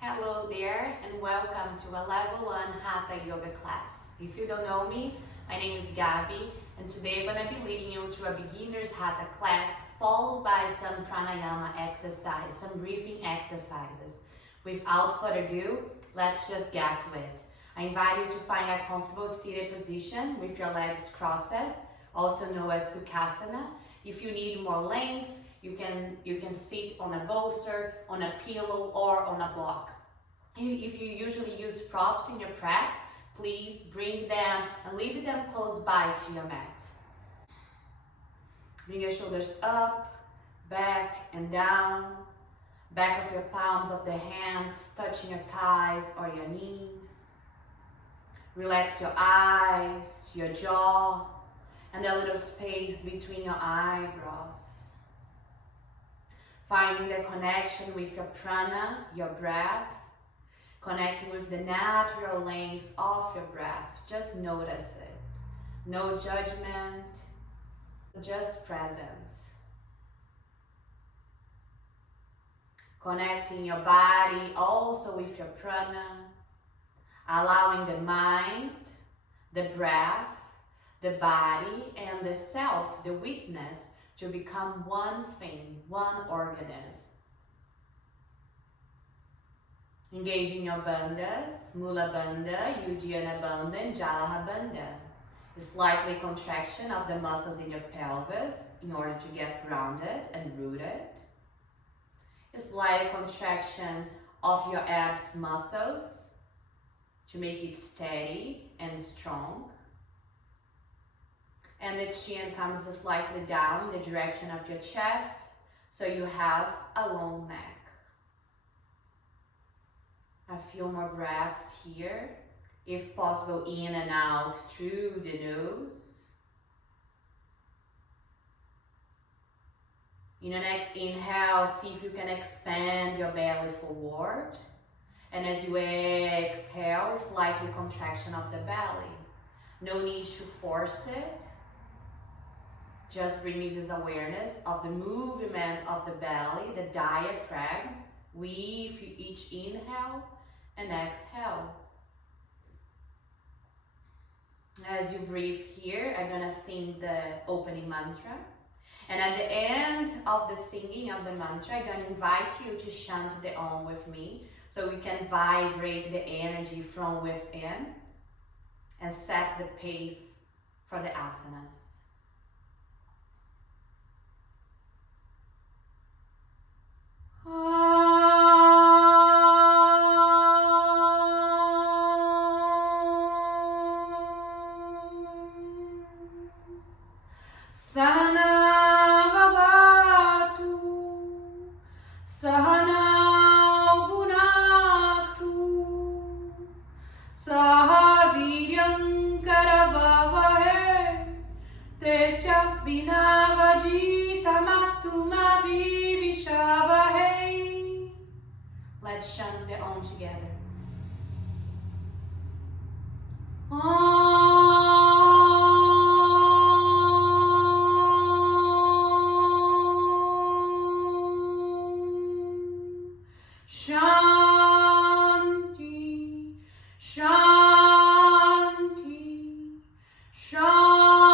Hello there and welcome to a level 1 Hatha yoga class. If you don't know me, my name is Gabi and today I'm going to be leading you to a beginner's Hatha class followed by some Pranayama exercise, some breathing exercises. Without further ado, let's just get to it. I invite you to find a comfortable seated position with your legs crossed, also known as Sukasana. If you need more length, you can sit on a bolster, on a pillow, or on a block. If you usually use props in your practice, please bring them and leave them close by to your mat. Bring your shoulders up, back and down, back of your palms of the hands touching your thighs or your knees. Relax your eyes, your jaw, and a little space between your eyebrows. Finding the connection with your prana, your breath, connecting with the natural length of your breath. Just notice it. No judgment, just presence. Connecting your body also with your prana, allowing the mind, the breath, the body, and the self, the witness, to become one thing, one organism. Engaging your bandhas, Mula Bandha, Uddiyana Bandha, and Jalaha Bandha. A slightly contraction of the muscles in your pelvis in order to get grounded and rooted. A slight contraction of your abs muscles to make it steady and strong. And the chin comes slightly down in the direction of your chest, so you have a long neck. A few more breaths here, if possible in and out through the nose. In your next inhale, see if you can expand your belly forward. And as you exhale, slightly contraction of the belly. No need to force it. Just bringing this awareness of the movement of the belly, the diaphragm, with each inhale and exhale. As you breathe here, I'm gonna sing the opening mantra. And at the end of the singing of the mantra, I'm gonna invite you to chant the Om with me, so we can vibrate the energy from within and set the pace for the asanas. Sahana vavatu, sahana bhunaktu, sahaviryam karavavahe, tejasvinavajitamastu mavivishavahai. Let's chant the Om together. Shanti, Shanti, Shanti.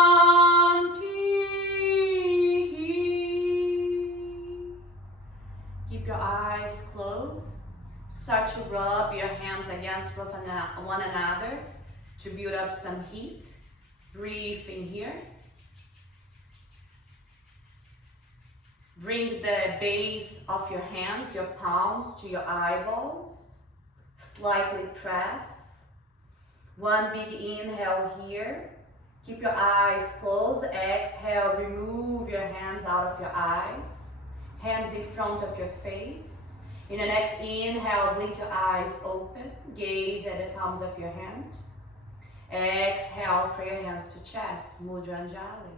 Keep your eyes closed. Start to rub your hands against one another to build up some heat. Breathe in here. Bring the base of your hands, your palms, to your eyeballs. Slightly press. One big inhale here. Keep your eyes closed. Exhale, remove your hands out of your eyes. Hands in front of your face. In the next inhale, blink your eyes open. Gaze at the palms of your hand. Exhale, pray your hands to chest. Mudra Anjali.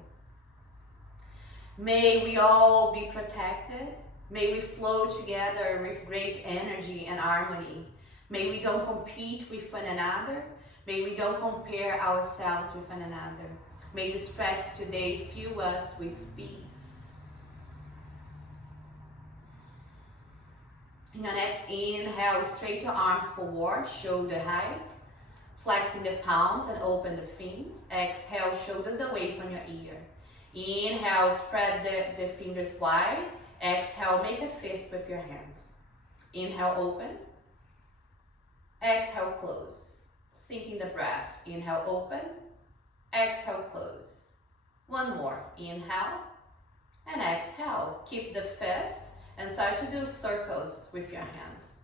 May we all be protected. May we flow together with great energy and harmony. May we don't compete with one another. May we don't compare ourselves with one another. May this practice today fill us with peace. In your next inhale, straight your arms forward, shoulder height. Flexing the palms and open the fins. Exhale, shoulders away from your ear. Inhale, spread the fingers wide. Exhale, make a fist with your hands. Inhale, open. Exhale, close. Sinking the breath. Inhale, open. Exhale, close. One more. Inhale and exhale. Keep the fist and start to do circles with your hands.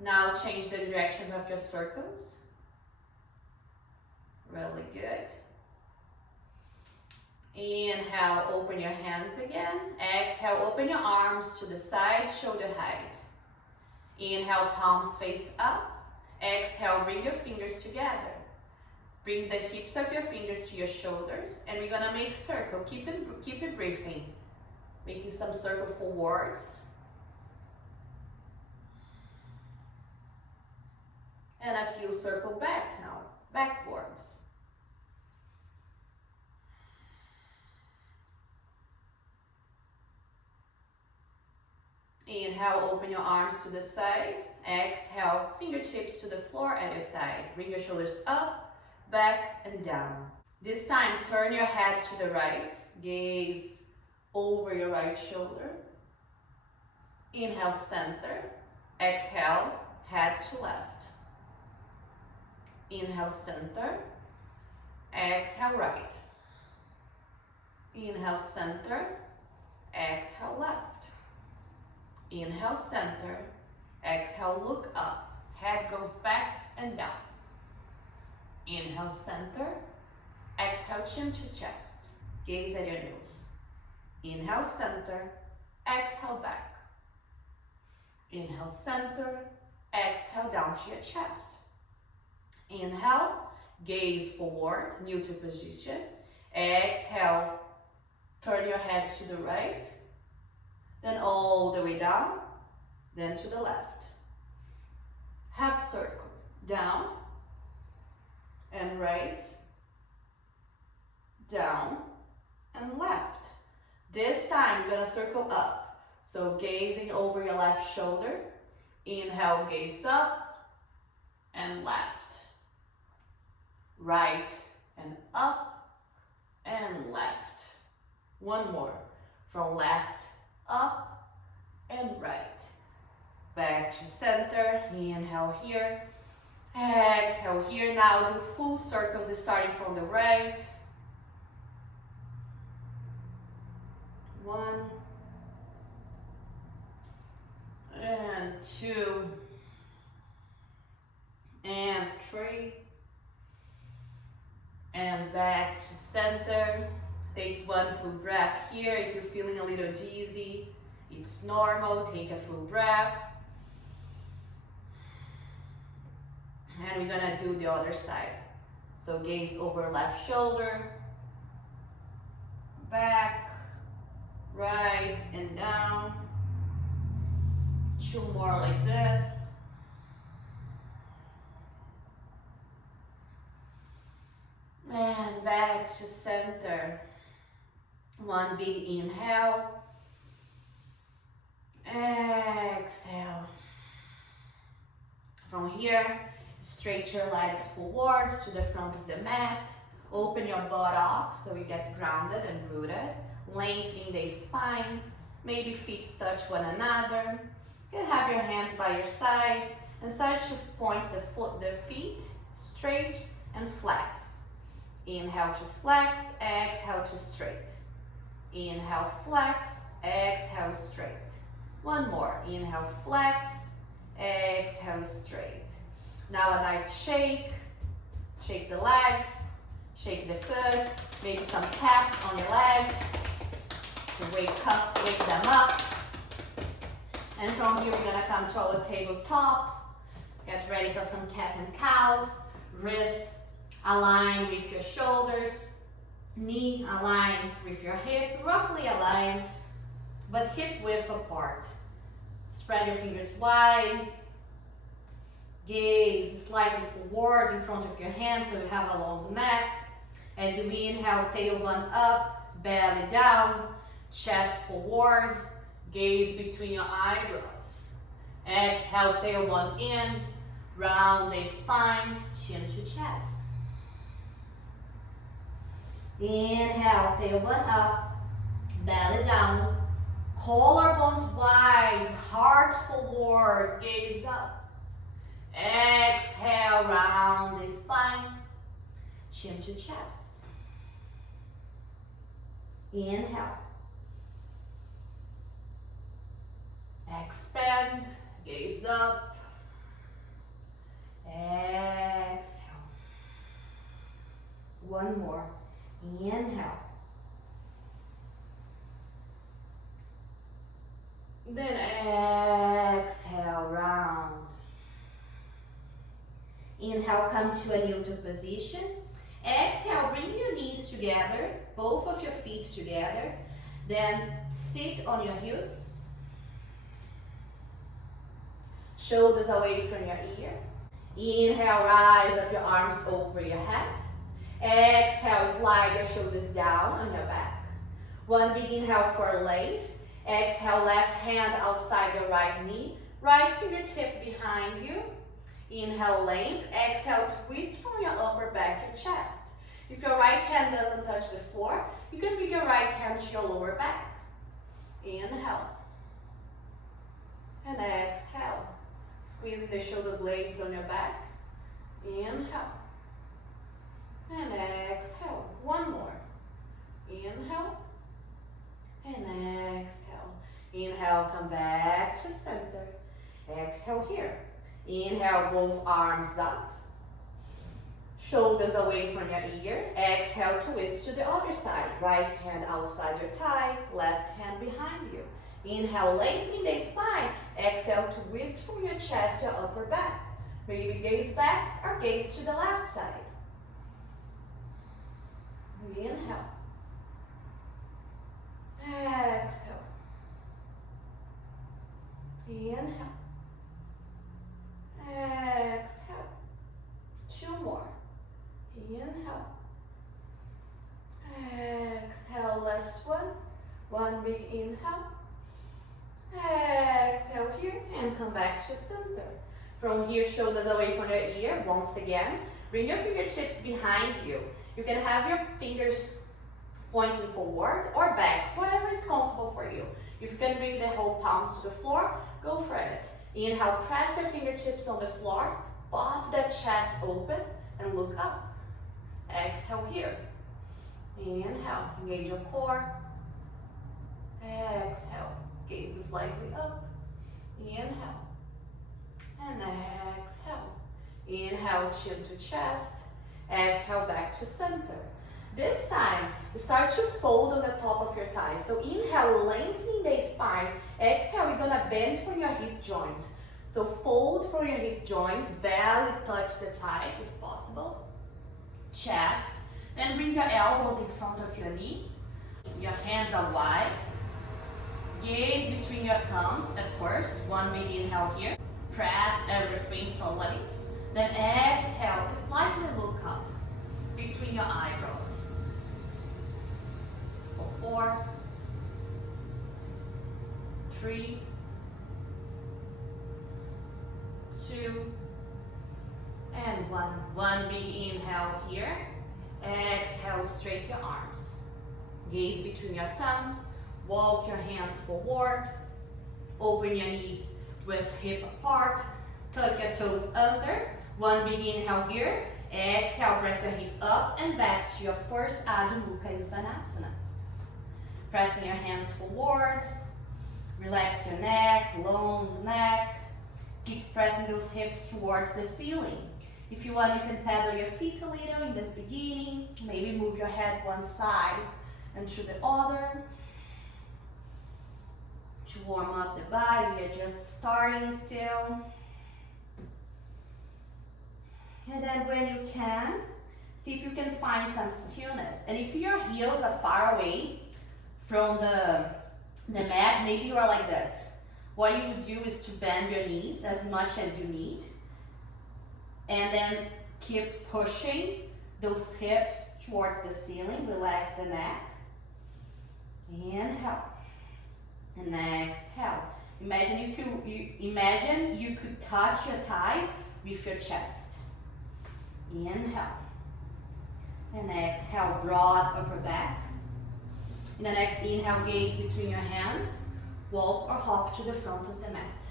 Now change the directions of your circles. Really good. Inhale, open your hands again. Exhale, open your arms to the side, shoulder height. Inhale, palms face up. Exhale, bring your fingers together. Bring the tips of your fingers to your shoulders, and we're gonna make circle. Keep it breathing. Making some circle forwards. And a few circle back now, backwards. Inhale, open your arms to the side. Exhale, fingertips to the floor at your side. Bring your shoulders up, back, and down. This time, turn your head to the right. Gaze over your right shoulder. Inhale, center. Exhale, head to left. Inhale, center. Exhale, right. Inhale, center. Exhale, left. Inhale, center. Exhale, look up. Head goes back and down. Inhale, center. Exhale, chin to chest. Gaze at your nose. Inhale, center. Exhale, back. Inhale, center. Exhale, down to your chest. Inhale, gaze forward, neutral position. Exhale, turn your head to the right. Then all the way down, then to the left. Half circle, down and right, down and left. This time you're gonna circle up. So gazing over your left shoulder. Inhale, gaze up and left. Right and up and left. One more. From left, up and right. Back to center. Inhale here. Exhale here. Now do full circles starting from the right. 1 and 2 and 3 and back to center. Take one full breath here. If you're feeling a little dizzy, it's normal. Take a full breath. And we're gonna do the other side. So gaze over left shoulder, back, right and down. 2 more like this. And back to center. 1 big inhale. Exhale. From here, straight your legs forwards to the front of the mat. Open your buttocks so you get grounded and rooted. Lengthening the spine. Maybe feet touch one another. You can have your hands by your side and start to point the feet straight and flex. Inhale to flex, exhale to straight. Inhale, flex, exhale, straight. 1 more. Inhale, flex, exhale, straight. Now a nice shake. Shake the legs, shake the foot, maybe some taps on your legs to wake them up. And from here, we're gonna come to our tabletop. Get ready for some cat and cows. Wrist align with your shoulders. Knee align with your hip, roughly aligned, but hip width apart. Spread your fingers wide. Gaze slightly forward in front of your hands so you have a long neck. As you inhale, tailbone up, belly down. chest forward, gaze between your eyebrows. Exhale, tailbone in, round the spine, chin to chest. Inhale, tailbone up, belly down, collarbones wide, heart forward, gaze up. Exhale, round the spine, chin to chest. Inhale. Expand, gaze up. Exhale. One more. Inhale. Then exhale, round. Inhale, come to a neutral position. Exhale, bring your knees together, both of your feet together. Then sit on your heels. Shoulders away from your ear. Inhale, rise up your arms over your head. Exhale, slide your shoulders down on your back. One big inhale for length. Exhale, left hand outside your right knee. Right fingertip behind you. Inhale, length. Exhale, twist from your upper back, your chest. If your right hand doesn't touch the floor, you can bring your right hand to your lower back. Inhale. And exhale. Squeezing the shoulder blades on your back. Inhale. And exhale. One more. Inhale. And exhale. Inhale, come back to center. Exhale here. Inhale, both arms up. Shoulders away from your ear. Exhale, twist to the other side. Right hand outside your thigh. Left hand behind you. Inhale, lengthening the spine. Exhale, twist from your chest to your upper back. Maybe gaze back or gaze to the left side. Inhale. Exhale. Inhale. Exhale. Two more. Inhale. Exhale, last one. One big inhale. Exhale here and come back to center. From here, shoulders away from your ear. Once again, bring your fingertips behind you. You can have your fingers pointing forward or back, whatever is comfortable for you. If you can bring the whole palms to the floor, go for it. Inhale, press your fingertips on the floor, pop that chest open and look up. Exhale here. Inhale, engage your core. Exhale, gaze slightly up. Inhale. And exhale. Inhale, chin to chest. Exhale, back to center. This time, start to fold on the top of your thighs. So inhale, lengthening the spine. Exhale, you're gonna bend from your hip joints. So fold from your hip joints, barely touch the thigh if possible. Chest. Then bring your elbows in front of your knee. Your hands are wide. Gaze between your thumbs at first. One big inhale here. Press everything for length. Then exhale, slightly look up between your eyebrows. For 4, 3, 2, and 1. One big inhale here. Exhale, straight your arms. Gaze between your thumbs. Walk your hands forward. Open your knees with hip apart. Tuck your toes under. One big inhale here. Exhale, press your hip up and back to your first Adho Mukha Svanasana. Pressing your hands forward. Relax your neck, long neck. Keep pressing those hips towards the ceiling. If you want, you can pedal your feet a little in this beginning. Maybe move your head one side and to the other. To warm up the body, we are just starting still. And then when you can, see if you can find some stillness. And if your heels are far away from the mat, maybe you are like this. What you would do is to bend your knees as much as you need. And then keep pushing those hips towards the ceiling. Relax the neck. Inhale. And exhale. Imagine you could touch your thighs with your chest. Inhale. And exhale, broad upper back. In the next inhale, gaze between your hands. Walk or hop to the front of the mat.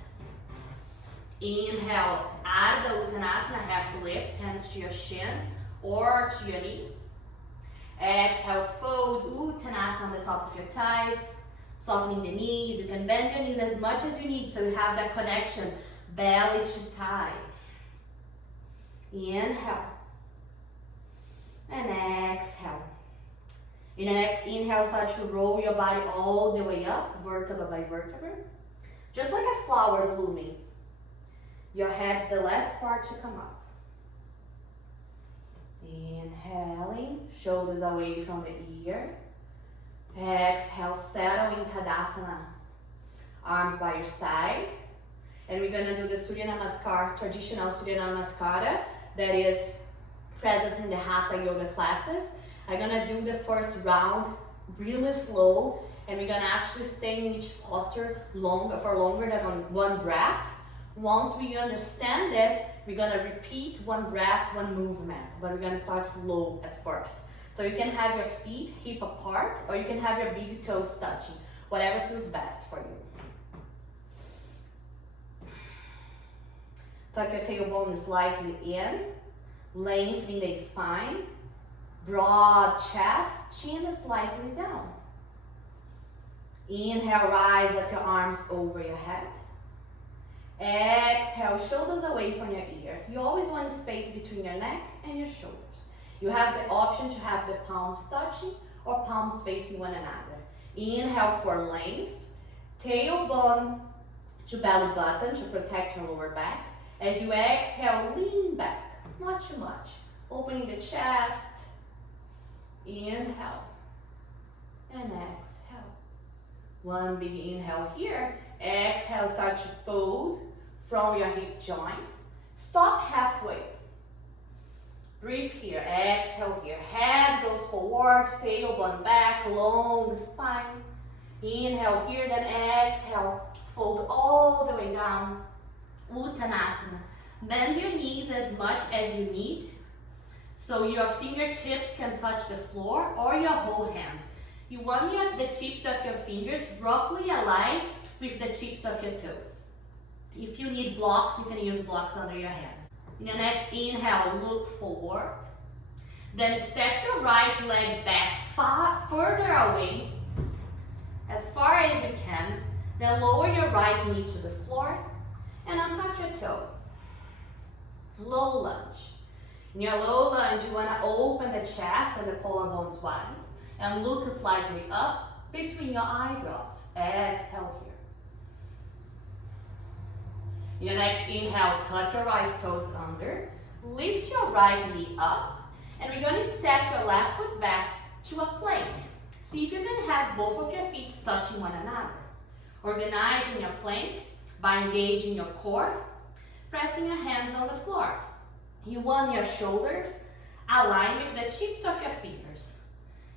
Inhale, Ardha Uttanasana, half lift, hands to your shin or to your knee. Exhale, fold Uttanasana on the top of your thighs, softening the knees. You can bend your knees as much as you need so you have that connection, belly to thigh. Inhale. And exhale. In the next inhale, start to roll your body all the way up, vertebra by vertebra. Just like a flower blooming. Your head's the last part to come up. Inhaling, shoulders away from the ear. Exhale, settle in Tadasana. Arms by your side. And we're gonna do the Surya Namaskar, traditional Surya Namaskara that is present in the Hatha yoga classes. I'm gonna do the first round really slow, and we're gonna actually stay in each posture for longer than on one breath. Once we understand it, we're gonna repeat one breath, one movement, but we're gonna start slow at first. So you can have your feet hip apart, or you can have your big toes touching, whatever feels best for you. Tuck your tailbone slightly in, lengthening the spine. Broad chest, chin slightly down. Inhale, rise up your arms over your head. Exhale, shoulders away from your ear. You always want space between your neck and your shoulders. You have the option to have the palms touching or palms facing one another. Inhale for length. Tailbone to belly button to protect your lower back. As you exhale, lean back, not too much. Opening the chest. Inhale and exhale. One big inhale here. Exhale, start to fold from your hip joints. Stop halfway. Breathe here. Exhale here. Head goes forward, tailbone back, long spine. Inhale here, then exhale. Fold all the way down. Uttanasana. Bend your knees as much as you need, so your fingertips can touch the floor or your whole hand. You want the tips of your fingers roughly aligned with the tips of your toes. If you need blocks, you can use blocks under your hand. In the next inhale, look forward. Then step your right leg back further away, as far as you can. Then lower your right knee to the floor and untuck your toe. Low lunge. In your low lunge, you want to open the chest and the collarbones wide and look slightly up between your eyebrows. Exhale here. In your next inhale, tuck your right toes under, lift your right knee up, and we're going to step your left foot back to a plank. See if you can have both of your feet touching one another. Organizing your plank by engaging your core, pressing your hands on the floor. You want your shoulders aligned with the tips of your fingers.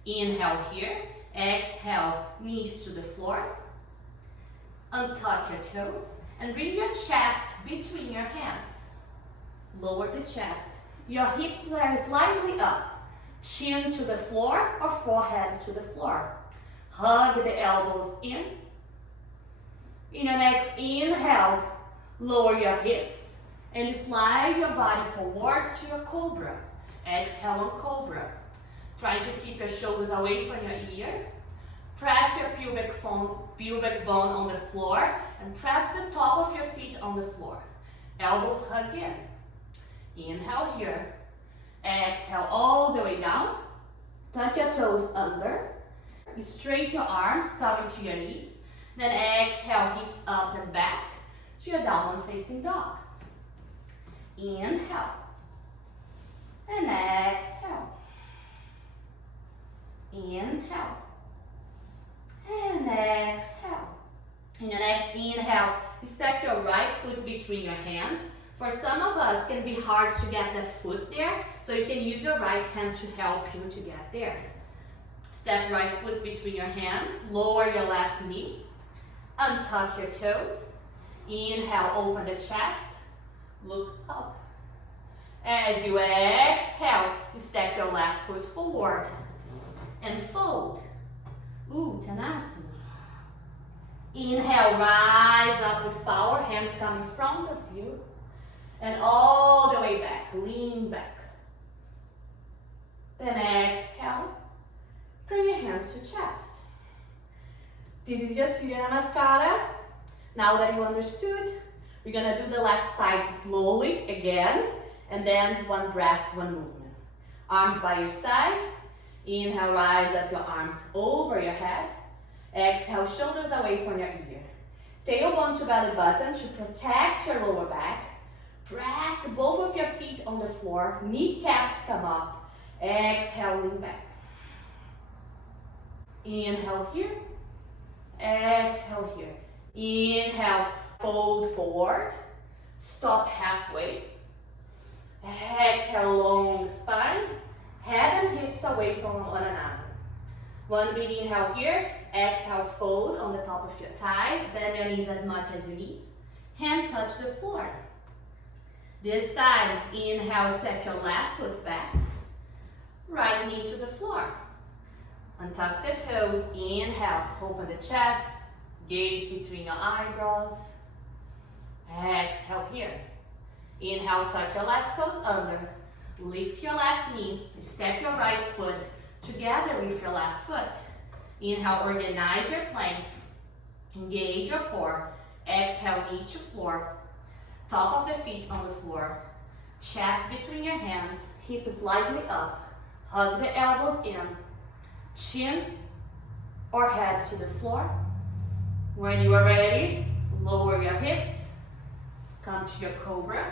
Inhale here, exhale, knees to the floor. Untuck your toes and bring your chest between your hands. Lower the chest. Your hips are slightly up. Chin to the floor or forehead to the floor. Hug the elbows in. In your next inhale, lower your hips and slide your body forward to your cobra. Exhale on cobra. Try to keep your shoulders away from your ear. Press your pubic bone on the floor and press the top of your feet on the floor. Elbows hug in. Inhale here. Exhale all the way down. Tuck your toes under. Straighten your arms, coming to your knees. Then exhale, hips up and back to your downward facing dog. Inhale. And exhale. Inhale. And exhale. In your next inhale, step your right foot between your hands. For some of us, it can be hard to get the foot there, so you can use your right hand to help you to get there. Step right foot between your hands. Lower your left knee. Untuck your toes. Inhale, open the chest. Look up. As you exhale, you step your left foot forward and fold. Uttanasana. Inhale, rise up with power, hands come in front of you. And all the way back, lean back. Then exhale, bring your hands to chest. This is just Surya Namaskara. Now that you understood, we're gonna do the left side slowly again, and then one breath, one movement. Arms by your side. Inhale, rise up your arms over your head. Exhale, shoulders away from your ear. Tailbone to belly button to protect your lower back. Press both of your feet on the floor. Kneecaps come up. Exhale, lean back. Inhale here. Exhale here. Inhale, fold forward. Stop halfway. Exhale, long spine. Head and hips away from one another. One big inhale here. Exhale, fold on the top of your thighs. Bend your knees as much as you need. Hand touch the floor. This time, inhale, step your left foot back. Right knee to the floor. Untuck the toes. Inhale, open the chest. Gaze between your eyebrows. Exhale here. Inhale, tuck your left toes under. Lift your left knee. Step your right foot together with your left foot. Inhale, organize your plank. Engage your core. Exhale, knee to floor. Top of the feet on the floor. Chest between your hands. Hips slightly up. Hug the elbows in. Chin or head to the floor. When you are ready, lower your hips. Come to your cobra.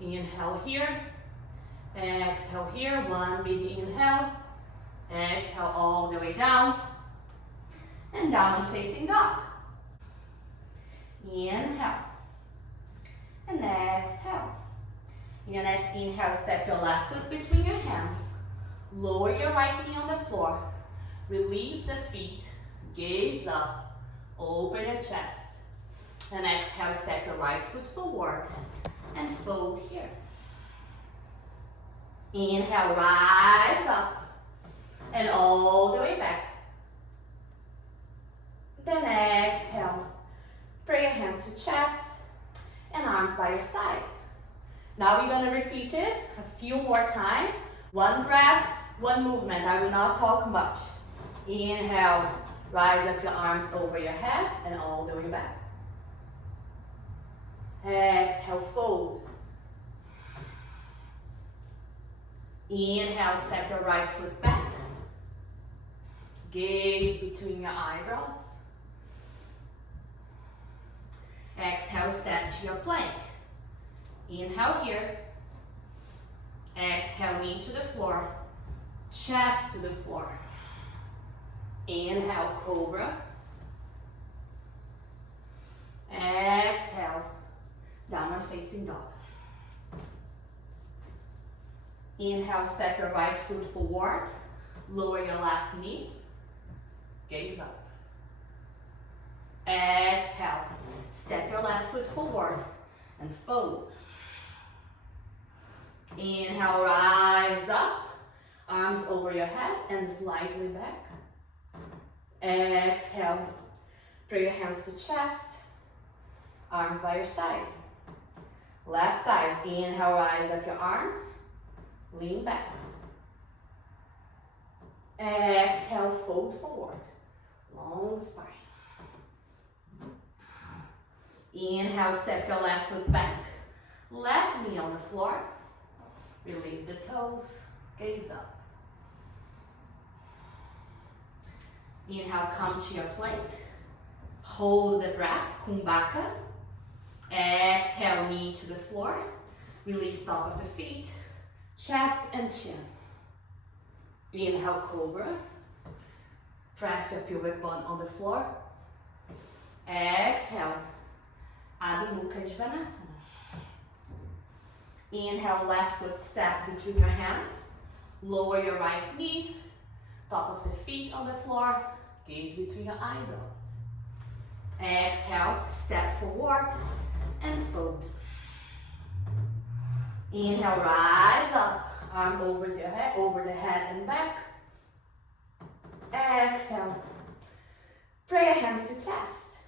Inhale here. Exhale here. One big inhale. Exhale all the way down. And downward facing dog. Inhale. And exhale. In your next inhale, step your left foot between your hands. Lower your right knee on the floor. Release the feet. Gaze up. Open your chest. And exhale, step your right foot forward. And fold here. Inhale, rise up. And all the way back. Then exhale. Bring your hands to chest. And arms by your side. Now we're going to repeat it a few more times. One breath, one movement. I will not talk much. Inhale, rise up your arms over your head and all the way back. Exhale, fold. Inhale, step your right foot back. Gaze between your eyebrows. Exhale, step to your plank. Inhale here. Exhale, knee to the floor. Chest to the floor. Inhale, cobra. Exhale, downward facing dog. Inhale, step your right foot forward. Lower your left knee. Gaze up. Exhale, step your left foot forward and fold. Inhale, rise up. Arms over your head and slightly back. Exhale, bring your hands to chest. Arms by your side. Left side, inhale, rise up your arms. Lean back. Exhale, fold forward. Long spine. Inhale, step your left foot back. Left knee on the floor. Release the toes. Gaze up. Inhale, come to your plank. Hold the breath, Kumbhaka. Exhale, knee to the floor. Release top of the feet, chest and chin. Inhale, cobra. Press your pubic bone on the floor. Exhale, Adho Mukha Svanasana. Inhale, left foot step between your hands. Lower your right knee. top of the feet on the floor, gaze between your eyebrows. Exhale, step forward and fold. Inhale, rise up, arm over the head and back. Exhale, pray your hands to chest.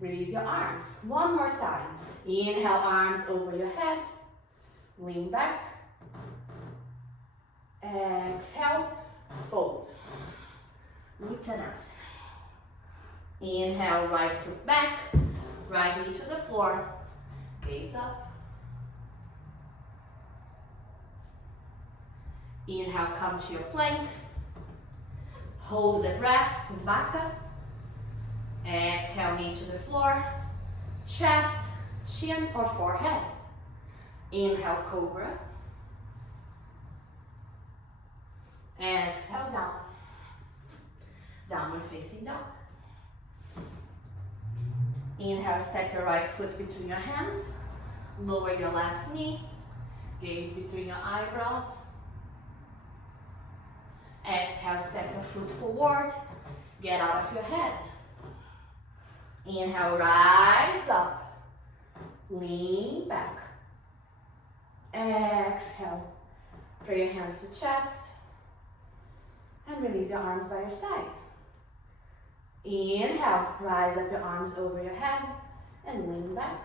Release your arms, one more time. Inhale, arms over your head, lean back. Exhale, fold. Uttanasana. Inhale, right foot back, right knee to the floor, gaze up. Inhale, come to your plank. Hold the breath, Kumbhaka. Exhale, knee to the floor, chest, chin or forehead. Inhale, cobra. Exhale, down. Downward facing dog. Inhale, step your right foot between your hands. Lower your left knee. Gaze between your eyebrows. Exhale, step your foot forward. Get out of your head. Inhale, rise up. Lean back. Exhale. Pray your hands to chest. And release your arms by your side. Inhale, rise up your arms over your head and lean back.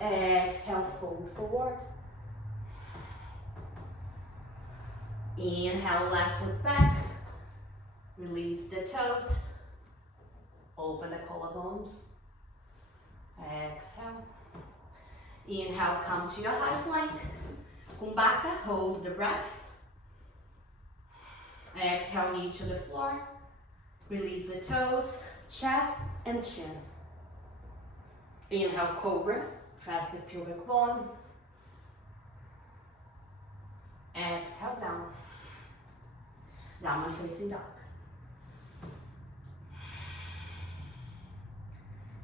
Exhale, fold forward. Inhale, left foot back. Release the toes. Open the collarbones. Exhale. Inhale, come to your high plank. Kumbhaka, hold the breath. Exhale, knee to the floor. Release the toes, chest and chin. Inhale, cobra. Press the pubic bone. Exhale, down. Downward facing dog.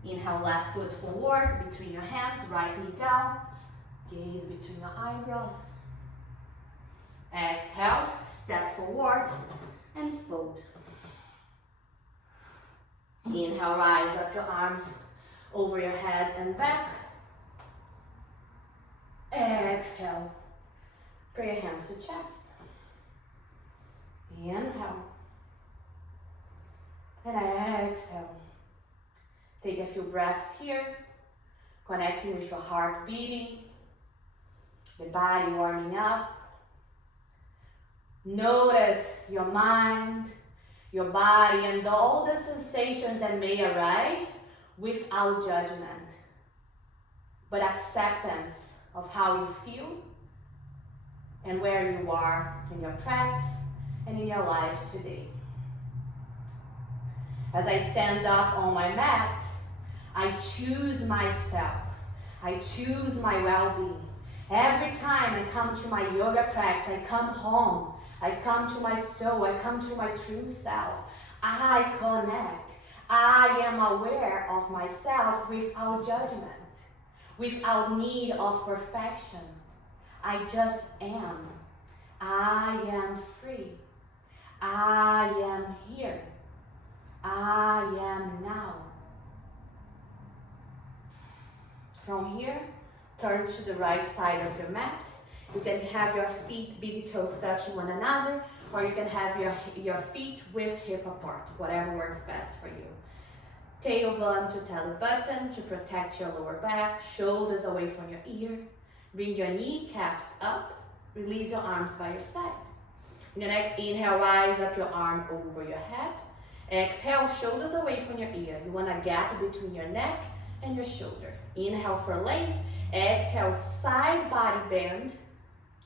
Inhale, left foot forward between your hands, right knee down. Gaze between your eyebrows. Exhale, step forward and fold. Inhale, rise up your arms over your head and back. Exhale, pray your hands to chest. Inhale. And exhale. Take a few breaths here, connecting with your heart beating, the body warming up. Notice your mind, your body, and all the sensations that may arise without judgment, but acceptance of how you feel and where you are in your practice and in your life today. As I stand up on my mat, I choose myself. I choose my well-being. Every time I come to my yoga practice, I come home. I come to my soul. I come to my true self. I connect. I am aware of myself without judgment, without need of perfection. I just am. I am free. I am here. I am now. From here, turn to the right side of your mat. You can have your feet, big toes touching one another, or you can have your feet with hip apart, whatever works best for you. Tailbone to belly button to protect your lower back, shoulders away from your ear. Bring your kneecaps up, release your arms by your side. In the next inhale, rise up your arm over your head. Exhale, shoulders away from your ear. You want a gap between your neck and your shoulder. Inhale for length. Exhale, side body bend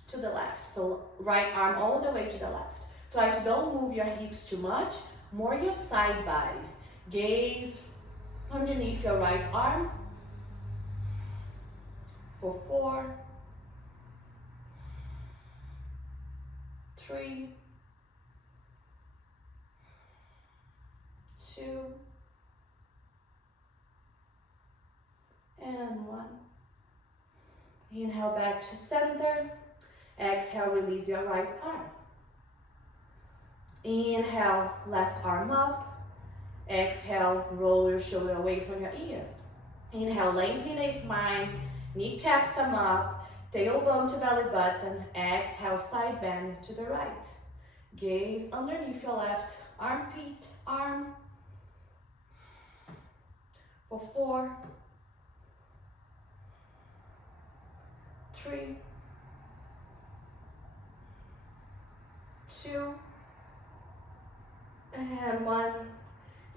to the left. So right arm all the way to the left. Try to don't move your hips too much, more your side body. Gaze underneath your right arm for 4, 3, 2, and 1. Inhale back to center. Exhale, release your right arm. Inhale, left arm up. Exhale, roll your shoulder away from your ear. Inhale, lengthening the spine, kneecap come up, tailbone to belly button. Exhale, side bend to the right. Gaze underneath your left armpit, arm. For 4, 3, 2, and 1.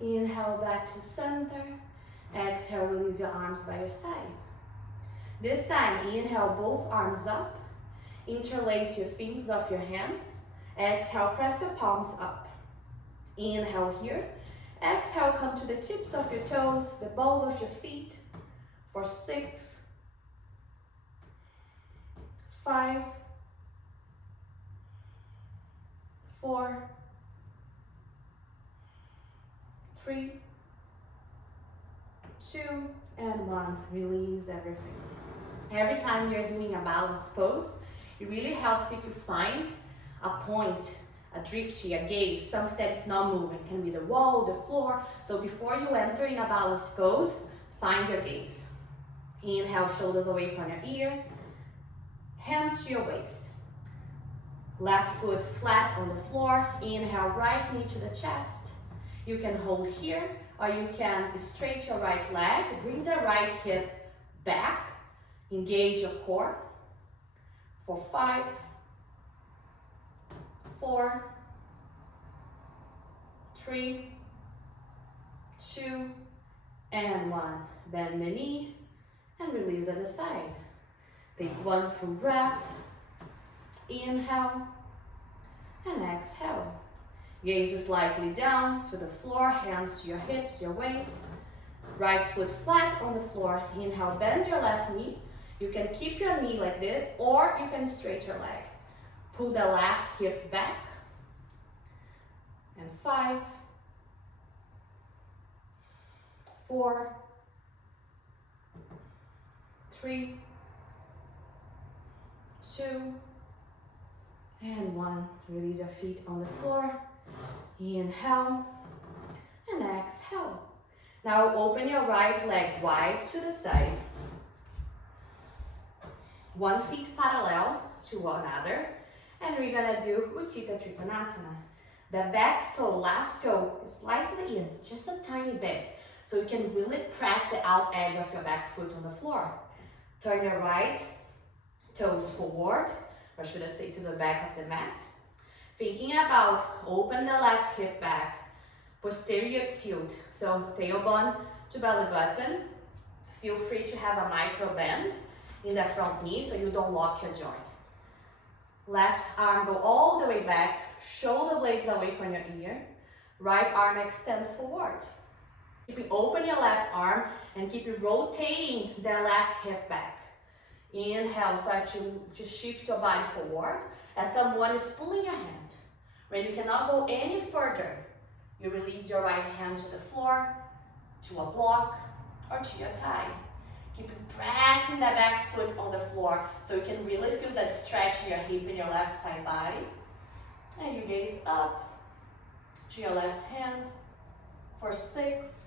Inhale back to center. Exhale, release your arms by your side. This time, inhale, both arms up. Interlace your fingers of your hands. Exhale, press your palms up. Inhale here. Exhale, come to the tips of your toes, the balls of your feet. For 6, 5, 4, 3, 2, and 1. Release everything. Every time you're doing a balance pose, it really helps if you find a point, a drifty, a gaze, something that is not moving. It can be the wall, the floor. So before you enter in a balance pose, find your gaze. Inhale, shoulders away from your ear. Hands to your waist. Left foot flat on the floor. Inhale, right knee to the chest. You can hold here, or you can straight your right leg. Bring the right hip back. Engage your core. For 5, 4, 3, 2, and 1. Bend the knee and release at the side. Take one full breath. Inhale and exhale. Gaze slightly down to the floor, hands to your hips, your waist. Right foot flat on the floor. Inhale, bend your left knee. You can keep your knee like this, or you can straighten your leg. Pull the left hip back. And 5, 4, 3, 2, and 1. Release your feet on the floor. Inhale and exhale. Now open your right leg wide to the side. One foot parallel to another. And we're gonna do Utthita Trikonasana. The back toe, left toe is slightly in, just a tiny bit. So you can really press the out edge of your back foot on the floor. Turn your right toes forward, or should I say to the back of the mat. Thinking about open the left hip back, posterior tilt. So tailbone to belly button. Feel free to have a micro bend in the front knee so you don't lock your joint. Left arm go all the way back, shoulder blades away from your ear. Right arm extend forward. Keep it open your left arm and keep it rotating the left hip back. Inhale, start to shift your body forward as someone is pulling your hand. When you cannot go any further, you release your right hand to the floor, to a block, or to your thigh. Keep pressing the back foot on the floor so you can really feel that stretch in your hip and your left side body. And you gaze up to your left hand for 6,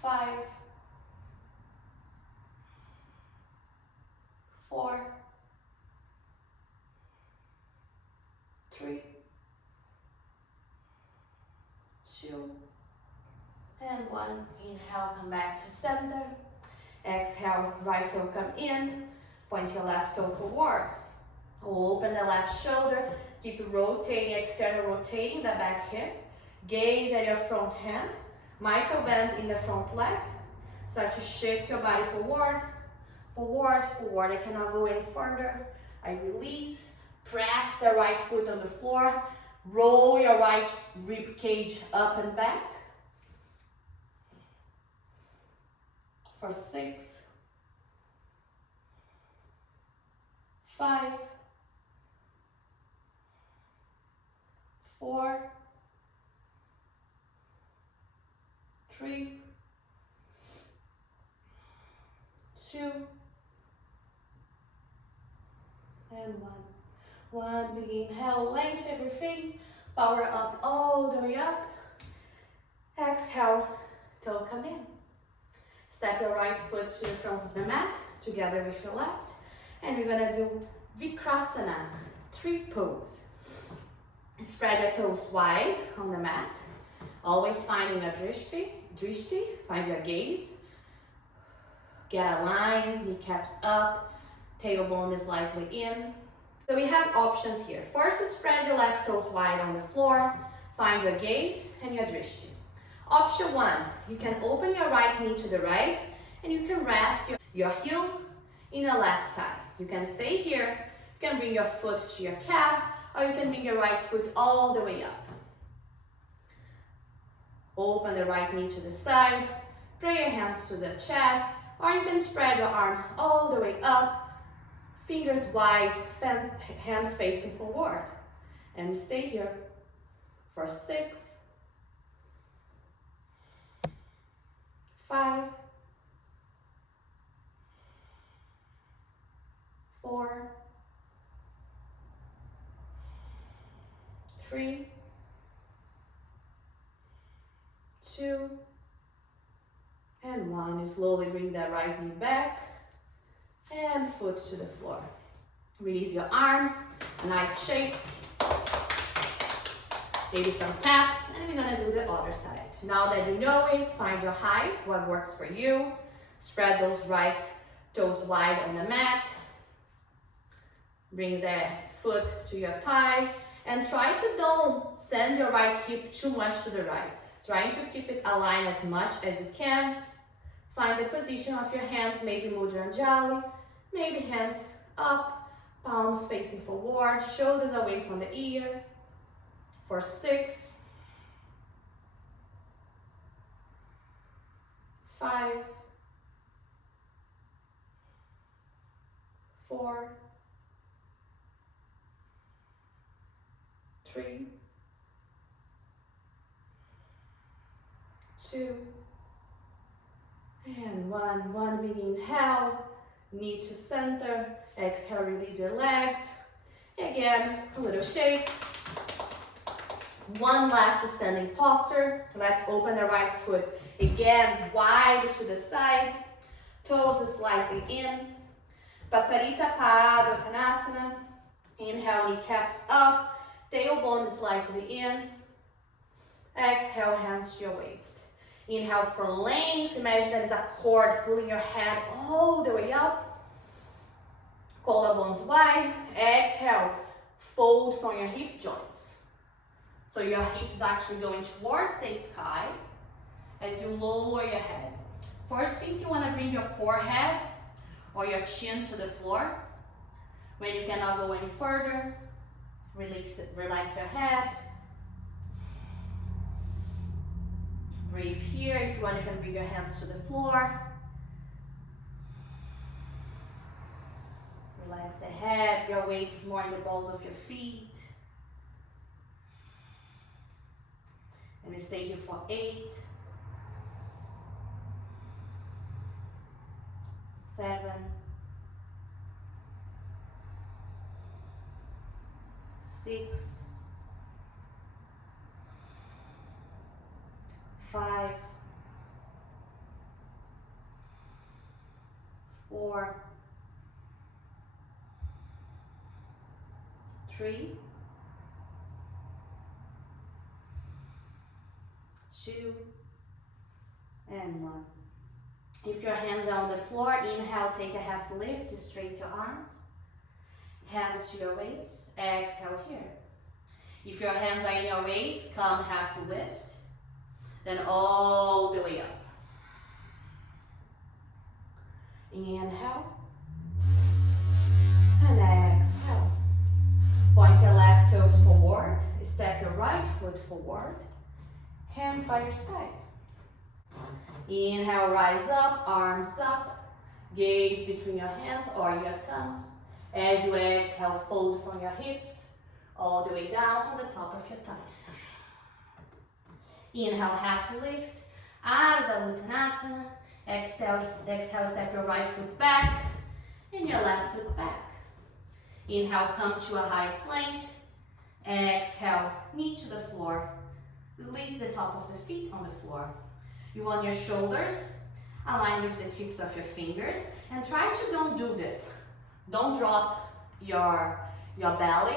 5, 4, 3, 2, and 1. Inhale, come back to center. Exhale, right toe come in. Point your left toe forward. Open the left shoulder. Keep rotating, external rotating the back hip. Gaze at your front hand. Micro bend in the front leg. Start to shift your body forward, forward, forward. I cannot go any further. I release. Press the right foot on the floor. Roll your right rib cage up and back. For 6, 5, 4, 3, 2, and 1. One, big inhale, length everything. Power up all the way up. Exhale, toe come in. Step your right foot to the front of the mat, together with your left. And we're gonna do Vikrasana, tree pose. Spread your toes wide on the mat. Always finding your drishti, find your gaze. Get aligned, kneecaps up, tailbone is lightly in. So we have options here. First, spread your left toes wide on the floor. Find your gaze and your drishti. Option one, you can open your right knee to the right and you can rest your heel in your left thigh. You can stay here, you can bring your foot to your calf, or you can bring your right foot all the way up. Open the right knee to the side, pray your hands to the chest, or you can spread your arms all the way up, fingers wide, hands facing forward. And stay here for 6, 5, 4, 3, 2, and 1. You slowly bring that right knee back and foot to the floor. Release your arms, a nice shake. Maybe some taps, and we're gonna do the other side. Now that you know it, find your height, what works for you. Spread those right toes wide on the mat. Bring the foot to your thigh, and try to don't send your right hip too much to the right. Trying to keep it aligned as much as you can. Find the position of your hands, maybe Mudra Anjali, maybe hands up, palms facing forward, shoulders away from the ear. For 6, 5, 4, 3, 2, and 1. One big inhale, knee to center. Exhale, release your legs. Again, a little shake. One last standing posture. Let's open the right foot again, wide to the side. Toes slightly in. Pasarita Pada Uttanasana. Inhale, kneecaps up. Tailbone slightly in. Exhale, hands to your waist. Inhale for length. Imagine that is a cord pulling your head all the way up. Collarbones wide. Exhale, fold from your hip joints. So your hips actually going towards the sky as you lower your head. First thing, you want to bring your forehead or your chin to the floor. When you cannot go any further, relax your head. Breathe here. If you want, you can bring your hands to the floor. Relax the head. Your weight is more in the balls of your feet. And we stay here for 8, 7, 6, 5, 4, 3, 2, and 1. If your hands are on the floor, inhale, take a half lift to straighten your arms. Hands to your waist, exhale here. If your hands are in your waist, come half lift, then all the way up. Inhale, and exhale. Point your left toes forward, step your right foot forward. Hands by your side. Inhale, rise up, arms up. Gaze between your hands or your thumbs. As you exhale, fold from your hips all the way down on the top of your thighs. Inhale, half lift. Ardha Uttanasana. Exhale, step your right foot back and your left foot back. Inhale, come to a high plank. Exhale, knee to the floor. Release the top of the feet on the floor. You want your shoulders aligned with the tips of your fingers, and try to don't do this. Don't drop your belly.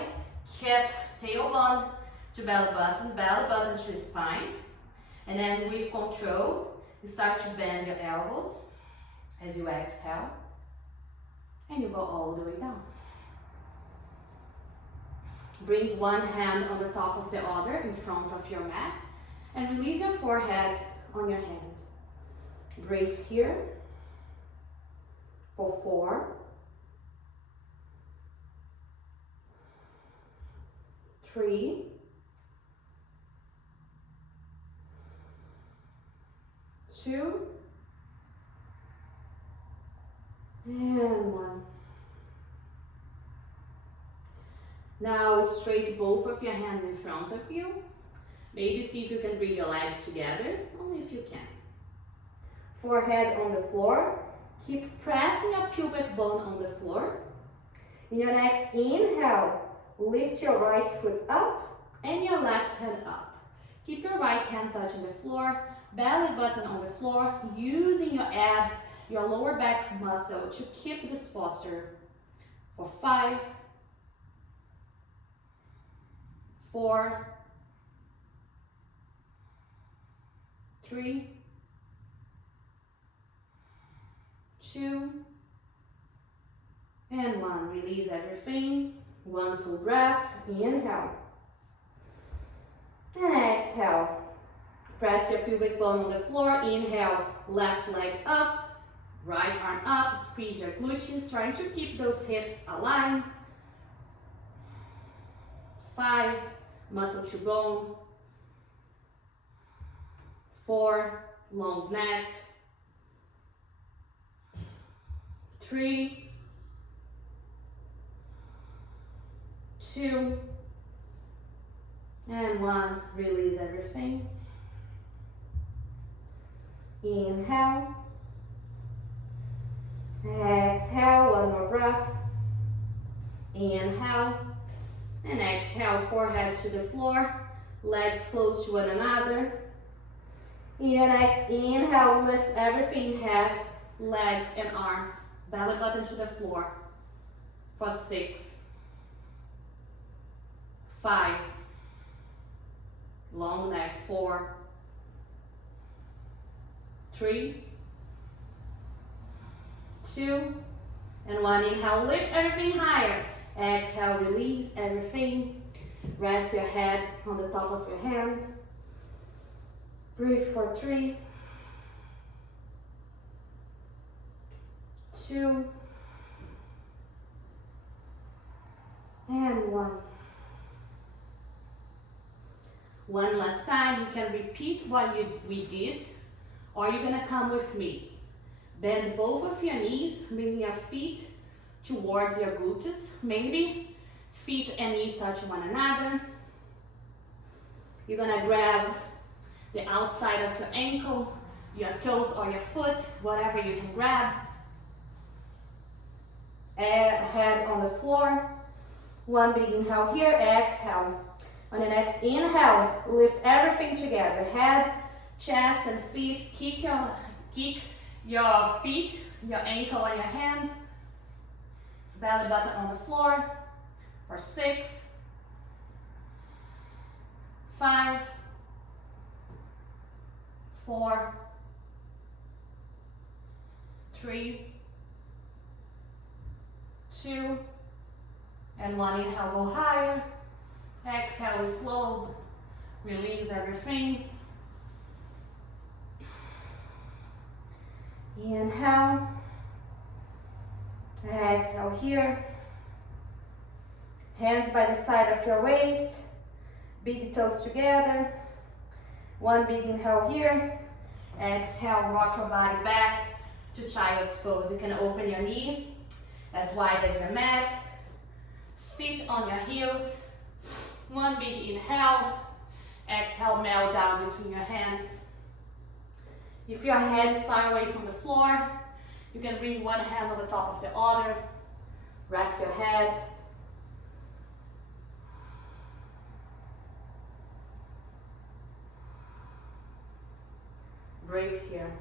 Keep tailbone to belly button to spine. And then with control, you start to bend your elbows as you exhale. And you go all the way down. Bring one hand on the top of the other in front of your mat and release your forehead on your hand. Breathe here for 4, 3, 2, and 1. Now straight both of your hands in front of you. Maybe see if you can bring your legs together, only if you can. Forehead on the floor. Keep pressing your pubic bone on the floor. In your next inhale, lift your right foot up and your left hand up. Keep your right hand touching the floor, belly button on the floor, using your abs, your lower back muscle to keep this posture for 5, 4, 3, 2, and 1. Release everything. One full breath. Inhale. And exhale. Press your pubic bone on the floor. Inhale, left leg up, right arm up. Squeeze your glutes, trying to keep those hips aligned. 5, muscle to bone. 4, long neck. 3, 2, and 1. Release everything. Inhale. Exhale, one more breath. Inhale. And exhale, forehead to the floor. Legs close to one another. In your next inhale, lift everything, head, legs, and arms. Belly button to the floor for 6, 5, long neck, 4, 3, 2, and 1. Inhale, lift everything higher. Exhale, release everything. Rest your head on the top of your hand. Breathe for 3, 2, and 1. One last time, you can repeat what we did, or you're gonna come with me. Bend both of your knees, bring your feet towards your glutes. Maybe feet and knee touch one another. You're gonna grab the outside of your ankle, your toes or your foot, whatever you can grab. Head on the floor. One big inhale here, exhale. On the next inhale, lift everything together. Head, chest, and feet. Kick your feet, your ankle on your hands. Belly button on the floor for 6, 5, 4, 3, 2, and 1. Inhale, go higher. Exhale, slow. Release everything. Inhale. Exhale here. Hands by the side of your waist. Big toes together. One big inhale here. Exhale, rock your body back to child's pose. You can open your knee as wide as your mat. Sit on your heels. One big inhale. Exhale, melt down between your hands. If your head is far away from the floor, you can bring one hand on the top of the other. Rest your head. Breathe here.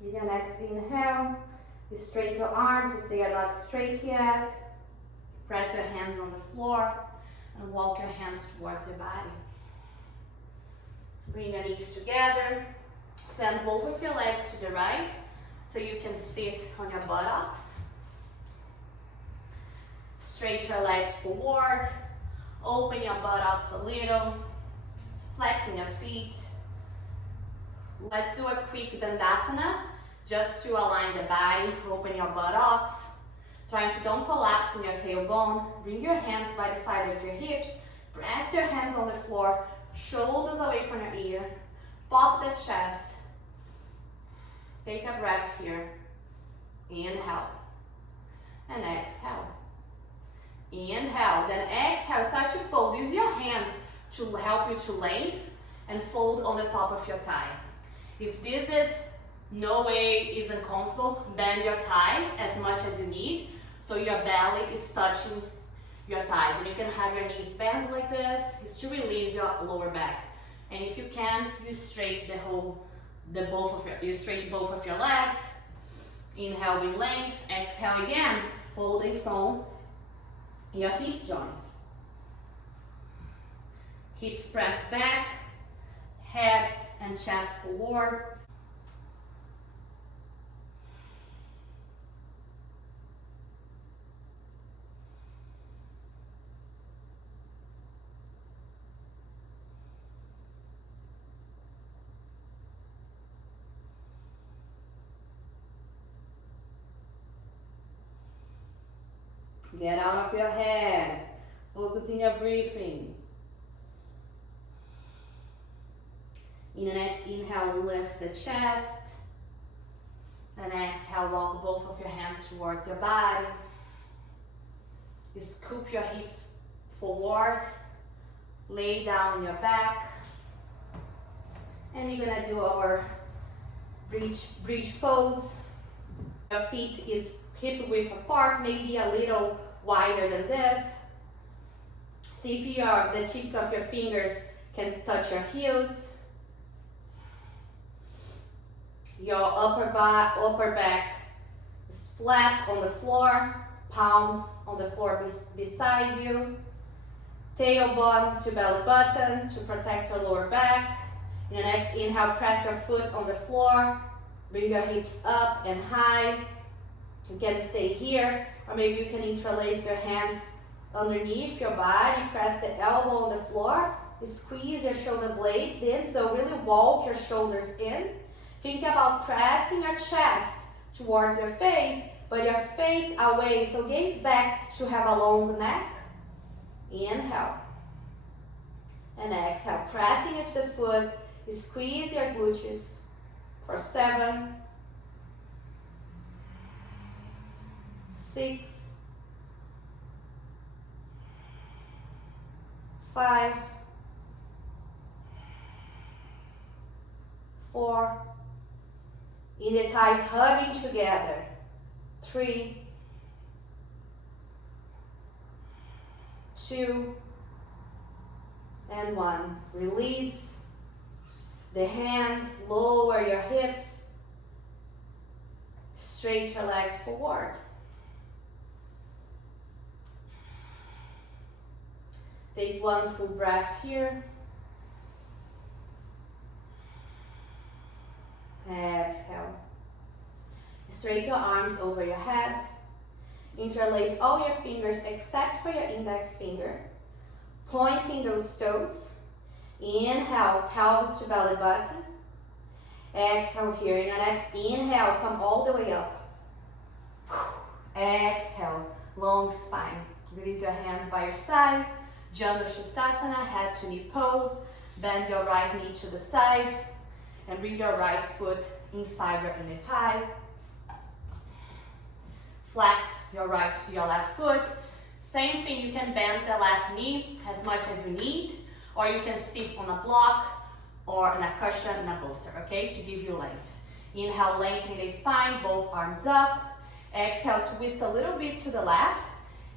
With your next inhale, you straighten your arms if they are not straight yet. Press your hands on the floor and walk your hands towards your body. Bring your knees together. Send both of your legs to the right so you can sit on your buttocks. Straighten your legs forward. Open your buttocks a little. Flexing your feet. Let's do a quick Dandasana just to align the body. Open your buttocks. Trying to don't collapse in your tailbone. Bring your hands by the side of your hips. Press your hands on the floor. Shoulders away from your ear. Pop the chest. Take a breath here. Inhale. And exhale. Inhale. Then exhale. Start to fold. Use your hands to help you to lengthen and fold on the top of your thigh. If this is no way is uncomfortable, bend your thighs as much as you need so your belly is touching your thighs. And you can have your knees bent like this. It's to release your lower back. And if you can, you straighten you straighten both of your legs. Inhale with length. Exhale again, folding from your hip joints. Hips press back, head and chest forward. Get out of your head. Focus in your breathing. In the next inhale, lift the chest. Then exhale, walk both of your hands towards your body. You scoop your hips forward. Lay down on your back. And we're gonna do our bridge pose. Your feet is hip width apart, maybe a little wider than this. See if the tips of your fingers can touch your heels. Your upper back is flat on the floor, palms on the floor beside you. Tailbone to belly button to protect your lower back. In the next inhale, press your foot on the floor. Bring your hips up and high. You can stay here, or maybe you can interlace your hands underneath your body. Press the elbow on the floor. Squeeze your shoulder blades in, so really walk your shoulders in. Think about pressing your chest towards your face, but your face away, so gaze back to have a long neck. Inhale. And exhale. Pressing with the foot, squeeze your glutes for 7, 6, 5, 4, inner thighs hugging together. 3, 2, and 1. Release the hands, lower your hips, straight your legs forward. Take one full breath here. Exhale. Straighten your arms over your head. Interlace all your fingers except for your index finger. Pointing those toes. Inhale, pelvis to belly button. Exhale here. In your next inhale, come all the way up. Exhale, long spine. Release your hands by your side. Shavasana, head to knee pose. Bend your right knee to the side. And bring your right foot inside your inner thigh. flex your left foot. Same thing, you can bend the left knee as much as you need, or you can sit on a block or in a cushion in a bolster, okay, to give you length. Inhale, lengthening the spine, both arms up. Exhale, twist a little bit to the left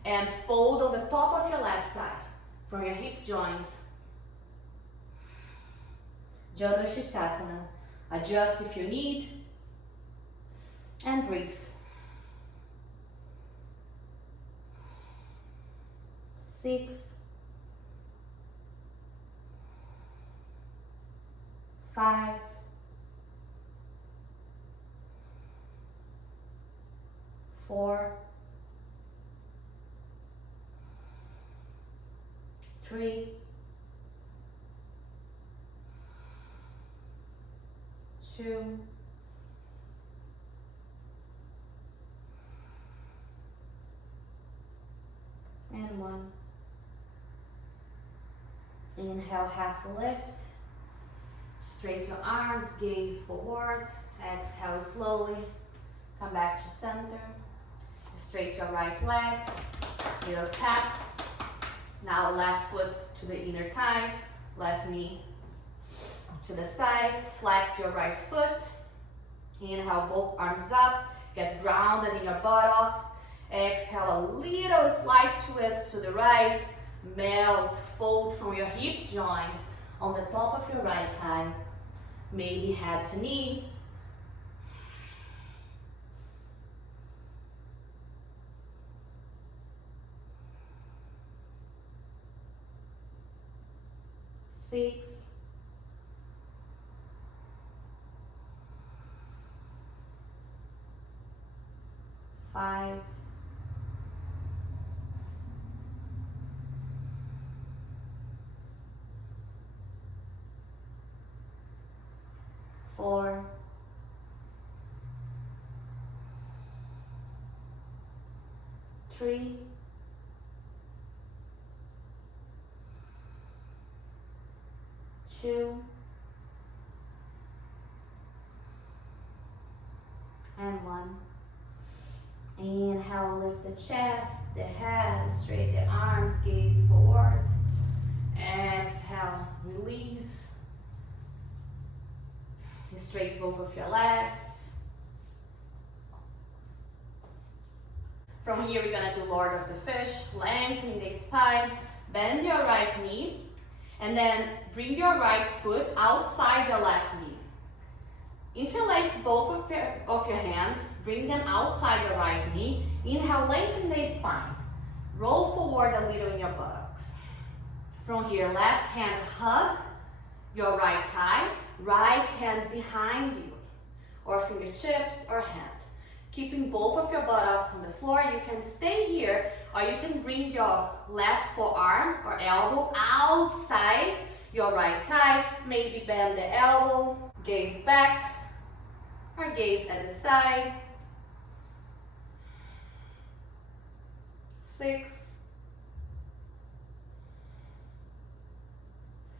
and fold on the top of your left thigh from your hip joints. Janu Sirsasana. Adjust if you need, and breathe. 6, 5, 4, 3, 2, and 1. Inhale, half lift. Straight your arms, gaze forward. Exhale slowly. Come back to center. Straight your right leg. Little tap. Now left foot to the inner thigh. Left knee to the side. Flex your right foot. Inhale, both arms up. Get grounded in your buttocks. Exhale, a little slight twist to the right. Melt, fold from your hip joints on the top of your right thigh. Maybe head to knee. Six, 5, 4, 3, 2, and 1. Inhale, lift the chest, the head, straight the arms, gaze forward. Exhale, release. Straight both of your legs. From here, we're gonna do Lord of the Fish, lengthening the spine, bend your right knee, and then bring your right foot outside your left knee. Interlace both of your hands, bring them outside your right knee. Inhale, lengthen the spine. Roll forward a little in your buttocks. From here, left hand hug your right thigh, right hand behind you, or fingertips or hand. Keeping both of your buttocks on the floor, you can stay here, or you can bring your left forearm or elbow outside your right thigh. Maybe bend the elbow, gaze back, or gaze at the side. 6,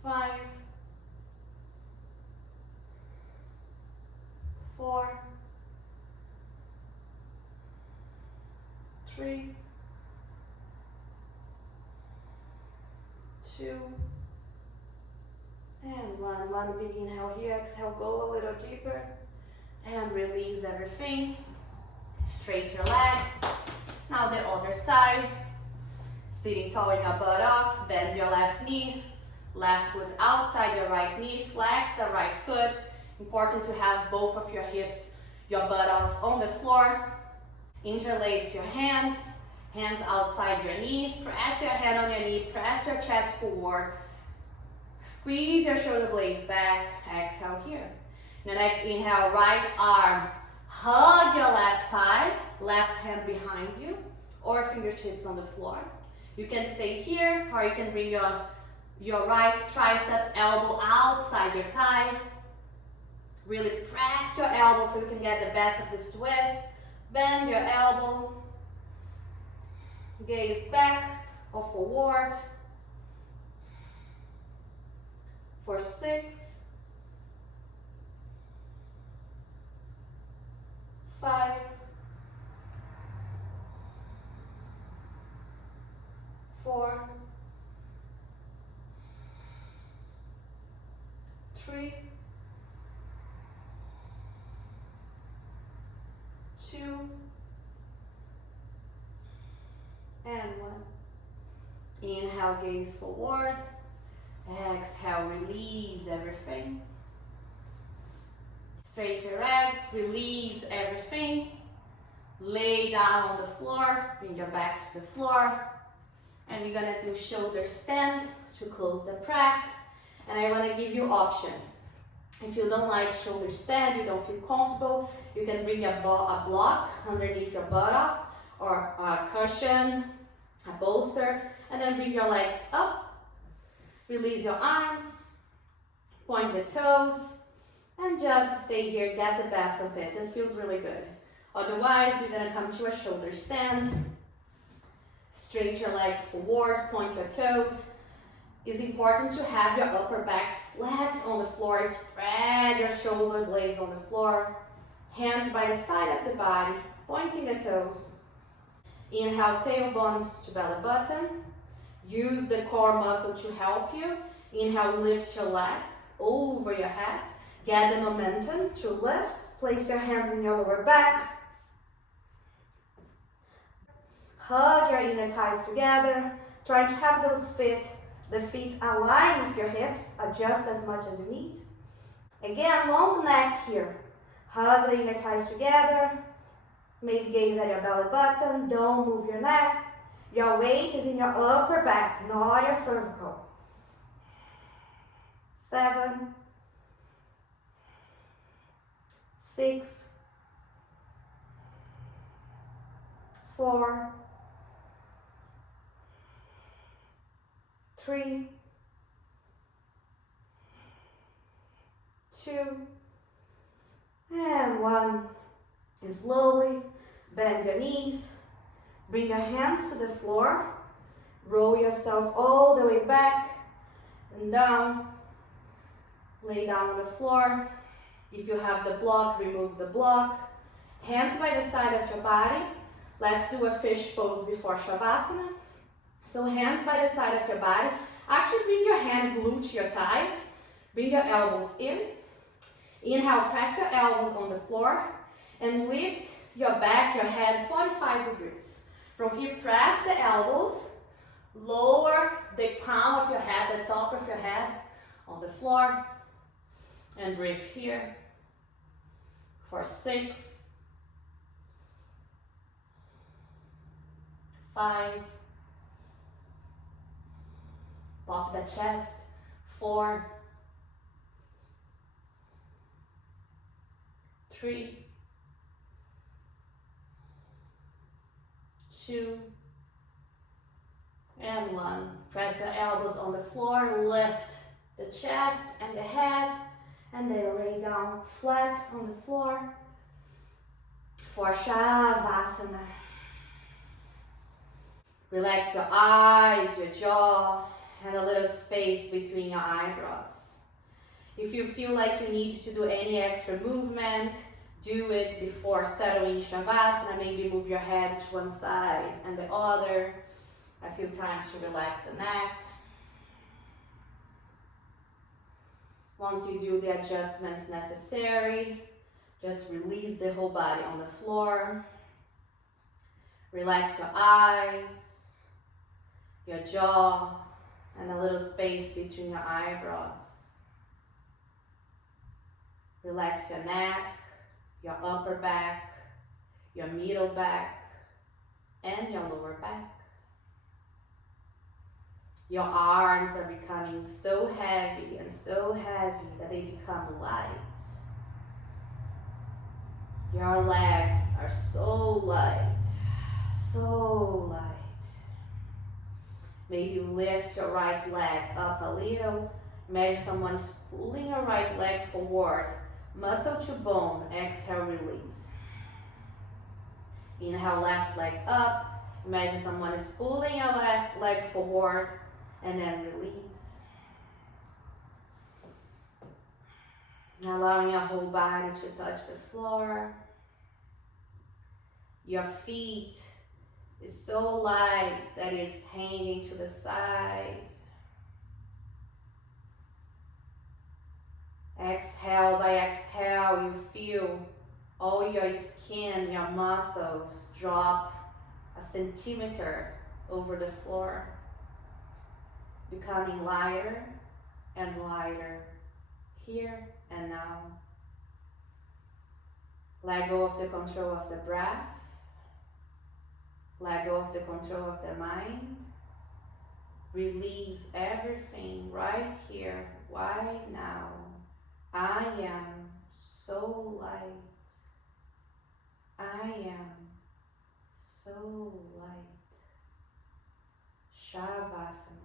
5, 4, 3, 2, and 1. One big inhale here. Exhale, go a little deeper. And release everything. Straight your legs. Now the other side. Sitting tall in your buttocks. Bend your left knee. Left foot outside your right knee. Flex the right foot. Important to have both of your hips, your buttocks on the floor. Interlace your hands. Hands outside your knee. Press your hand on your knee. Press your chest forward. Squeeze your shoulder blades back. Exhale here. The next inhale, right arm. Hug your left thigh. Left hand behind you. Or fingertips on the floor. You can stay here, or you can bring your right tricep elbow outside your thigh. Really press your elbow so you can get the best of this twist. Bend your elbow. Gaze back or forward. For 6, 5, 4, 3, 2, and 1. Inhale, gaze forward. Exhale, release everything. Straighten your legs, release everything. Lay down on the floor, bring your back to the floor. And we're gonna do shoulder stand to close the practice. And I wanna give you options. If you don't like shoulder stand, you don't feel comfortable, you can bring a block underneath your buttocks or a cushion, a bolster, and then bring your legs up. Release your arms, point the toes, and just stay here, get the best of it. This feels really good. Otherwise, you're gonna come to a shoulder stand. Straighten your legs forward, point your toes. It's important to have your upper back flat on the floor. Spread your shoulder blades on the floor. Hands by the side of the body, pointing the toes. Inhale, tailbone to belly button. Use the core muscle to help you. Inhale, lift your leg over your head. Get the momentum to lift. Place your hands in your lower back. Hug your inner thighs together. Try to have the feet align with your hips. Adjust as much as you need. Again, long neck here. Hug the inner thighs together. Maybe gaze at your belly button. Don't move your neck. Your weight is in your upper back, not your cervical. 7, 6, 4, 3, 2, and 1. Slowly bend your knees. Bring your hands to the floor. Roll yourself all the way back and down. Lay down on the floor. If you have the block, remove the block. Hands by the side of your body. Let's do a fish pose before Shavasana. So hands by the side of your body. Actually bring your hand glued to your thighs. Bring your elbows in. Inhale, press your elbows on the floor. And lift your back, your head 45 degrees. From here, press the elbows. Lower the crown of your head, the top of your head on the floor. And breathe here for 6, 5, pop the chest, 4, 3, 2, and 1. Press your elbows on the floor, lift the chest and the head, and then lay down flat on the floor for Shavasana. Relax your eyes, your jaw, and a little space between your eyebrows. If you feel like you need to do any extra movement, do it before settling Shavasana. Maybe move your head to one side and the other a few times to relax the neck. Once you do the adjustments necessary, just release the whole body on the floor. Relax your eyes, your jaw, and a little space between your eyebrows. Relax your neck, your upper back, your middle back, and your lower back. Your arms are becoming so heavy and so heavy that they become light. Your legs are so light, so light. Maybe lift your right leg up a little. Imagine someone's pulling your right leg forward. Muscle to bone, exhale, release. Inhale, left leg up. Imagine someone is pulling your left leg forward and then release. Allowing your whole body to touch the floor. Your feet is so light that it's hanging to the side. Exhale by exhale, you feel all your skin, your muscles drop a centimeter over the floor, becoming lighter and lighter, here and now. Let go of the control of the breath. Let go of the control of the mind. Release everything right here, right now. I am so light. I am so light. Shavasana.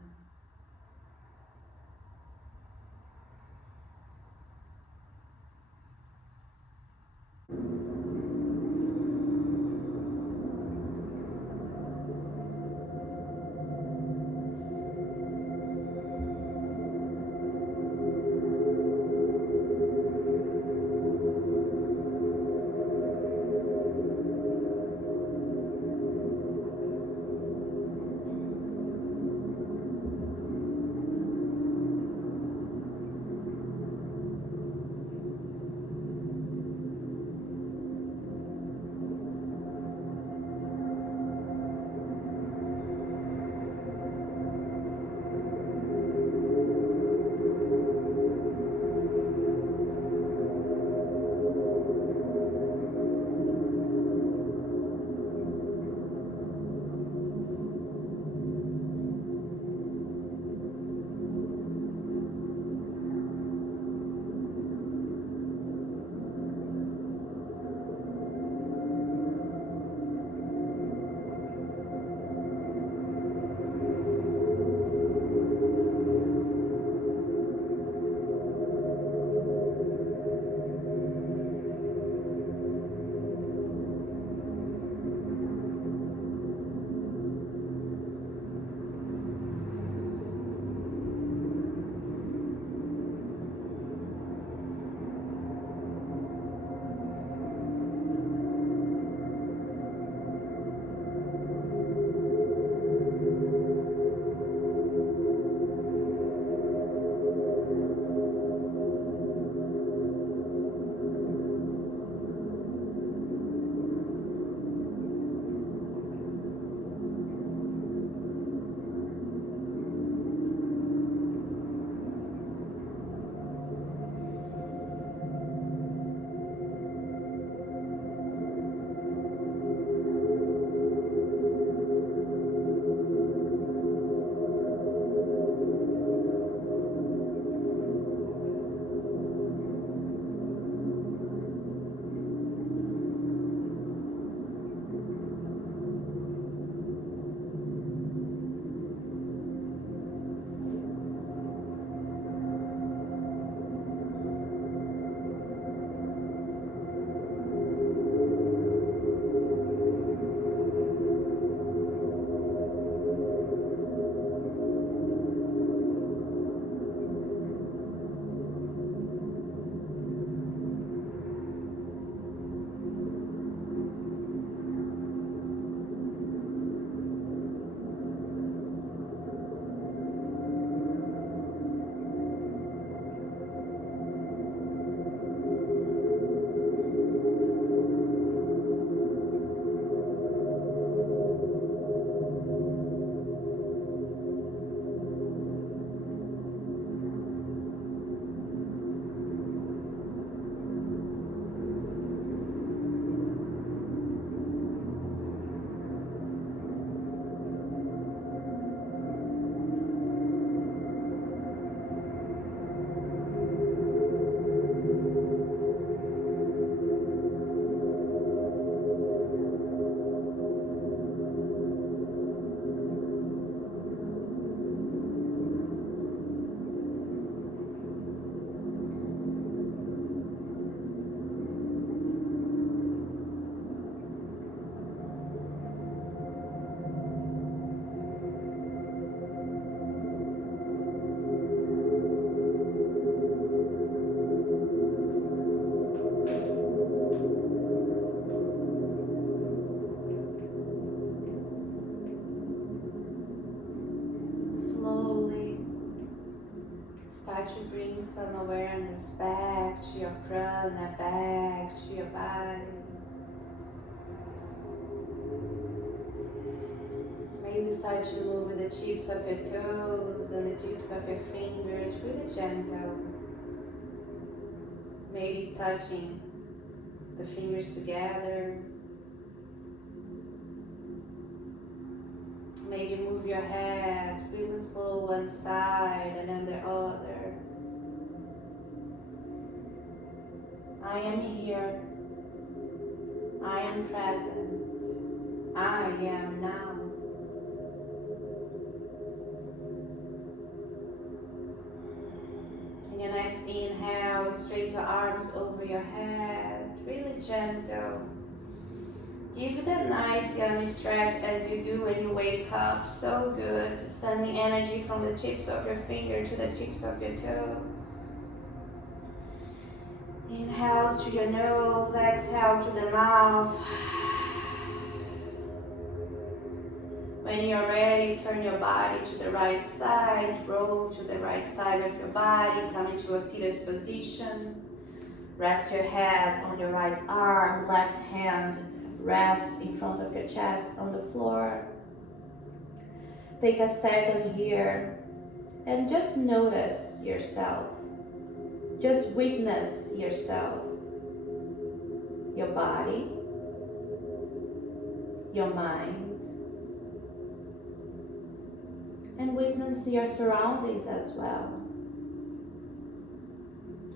Start to bring some awareness back to your prana, back to your body. Maybe start to move with the tips of your toes and the tips of your fingers, really gentle. Maybe touching the fingers together. Maybe move your head really slow one side and then the other. I am here. I am present. I am now. And your next inhale, straight your arms over your head, really gentle. Give it a nice yummy stretch as you do when you wake up. So good. Sending energy from the tips of your finger to the tips of your toes. Inhale through your nose, exhale to the mouth. When you're ready, turn your body to the right side, roll to the right side of your body, come into a fetus position. Rest your head on your right arm, left hand rest in front of your chest on the floor. Take a second here and just notice yourself. Just witness yourself. Your body, your mind, and witness your surroundings as well.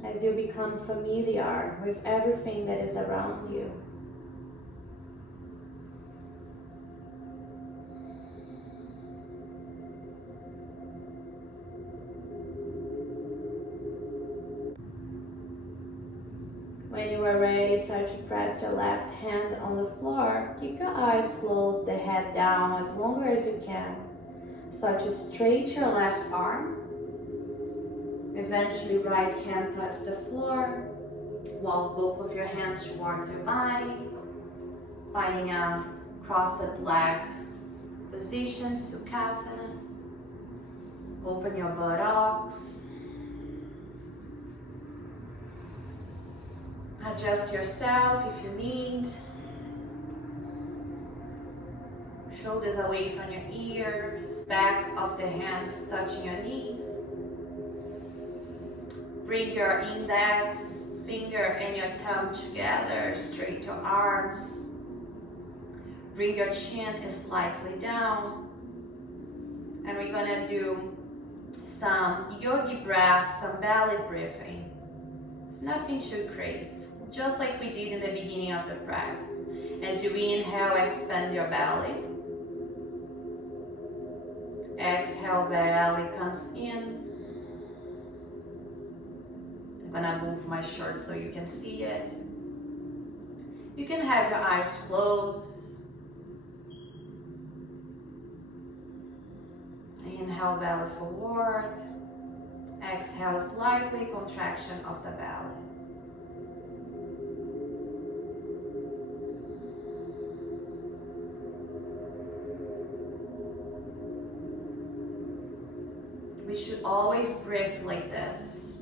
As you become familiar with everything that is around you. When you are ready, start to press your left hand on the floor. Keep your eyes closed, the head down as long as you can. Start to straighten your left arm. Eventually, right hand touches the floor. Walk both of your hands towards your body. Finding a crossed leg position, Sukhasana. Open your buttocks. Adjust yourself if you need. Shoulders away from your ears. Back of the hands touching your knees. Bring your index finger and your thumb together. Straighten your arms. Bring your chin slightly down. And we're gonna do some yogi breath, some belly breathing. It's nothing too crazy. Just like we did in the beginning of the practice. As you inhale, expand your belly. Exhale, belly comes in. I'm gonna move my shirt so you can see it. You can have your eyes closed. Inhale, belly forward. Exhale, slightly contraction of the belly. We should always breathe like this.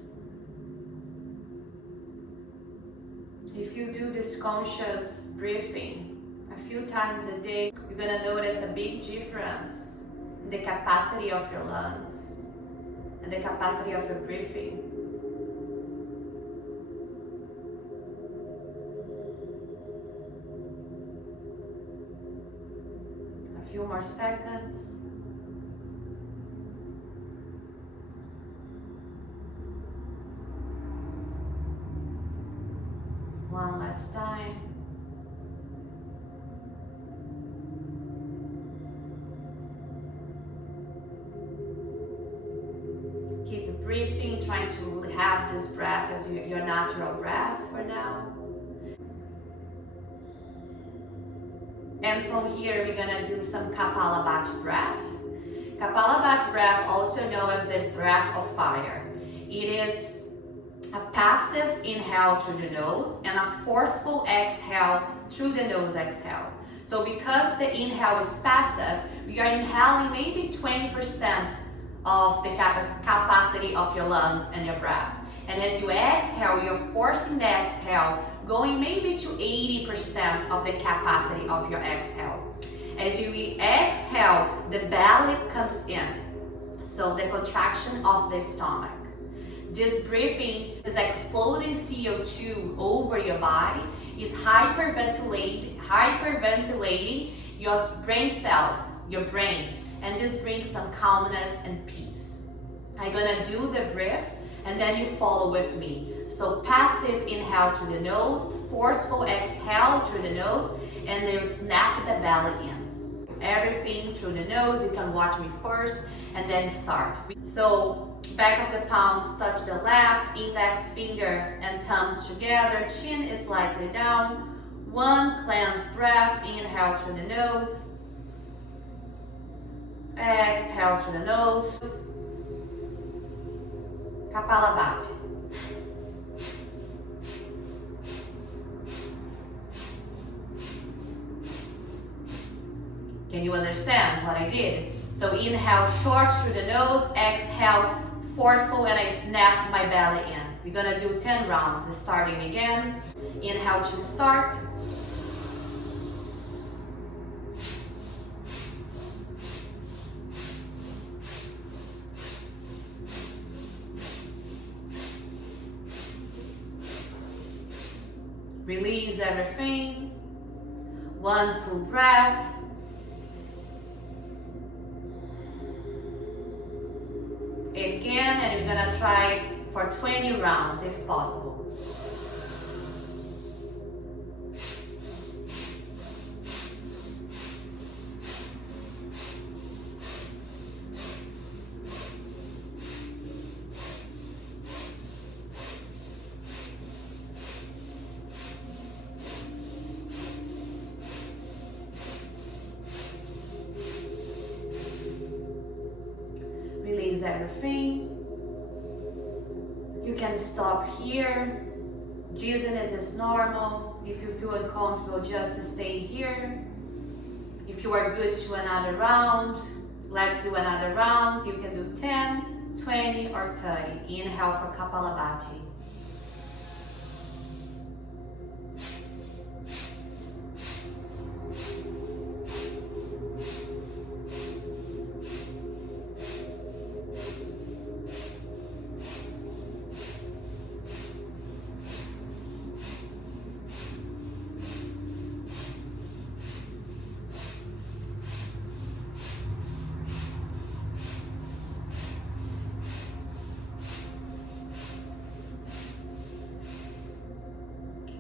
If you do this conscious breathing a few times a day, you're gonna notice a big difference in the capacity of your lungs and the capacity of your breathing. A few more seconds. One last time. Keep breathing, trying to have this breath as your natural breath for now. And from here, we're gonna do some Kapalabhati breath. Kapalabhati breath, also known as the breath of fire. It is a passive inhale through the nose and a forceful exhale through the nose exhale. So because the inhale is passive, we are inhaling maybe 20% of the capacity of your lungs and your breath. And as you exhale, you're forcing the exhale, going maybe to 80% of the capacity of your exhale. As you exhale, the belly comes in, so the contraction of the stomach. This breathing, this exploding CO2 over your body is hyperventilating your brain cells, your brain, and this brings some calmness and peace. I'm gonna do the breath and then you follow with me. So passive inhale through the nose, forceful exhale through the nose, and then snap the belly in. Everything through the nose. You can watch me first and then start. So back of the palms touch the lap, index finger and thumbs together, chin is slightly down. One cleansed breath, inhale through the nose, exhale through the nose. Kapalabhati. Can you understand what I did? So inhale short through the nose, exhale forceful, and I snap my belly in. We're gonna do 10 rounds, starting again. Inhale to start. Release everything. One full breath. Again, and we're gonna try for 20 rounds if possible. Release everything. You can stop here. Dizziness is normal. If you feel uncomfortable, just stay here. If you are good to another round, let's do another round. You can do 10, 20, or 30. Inhale for Kapalabhati.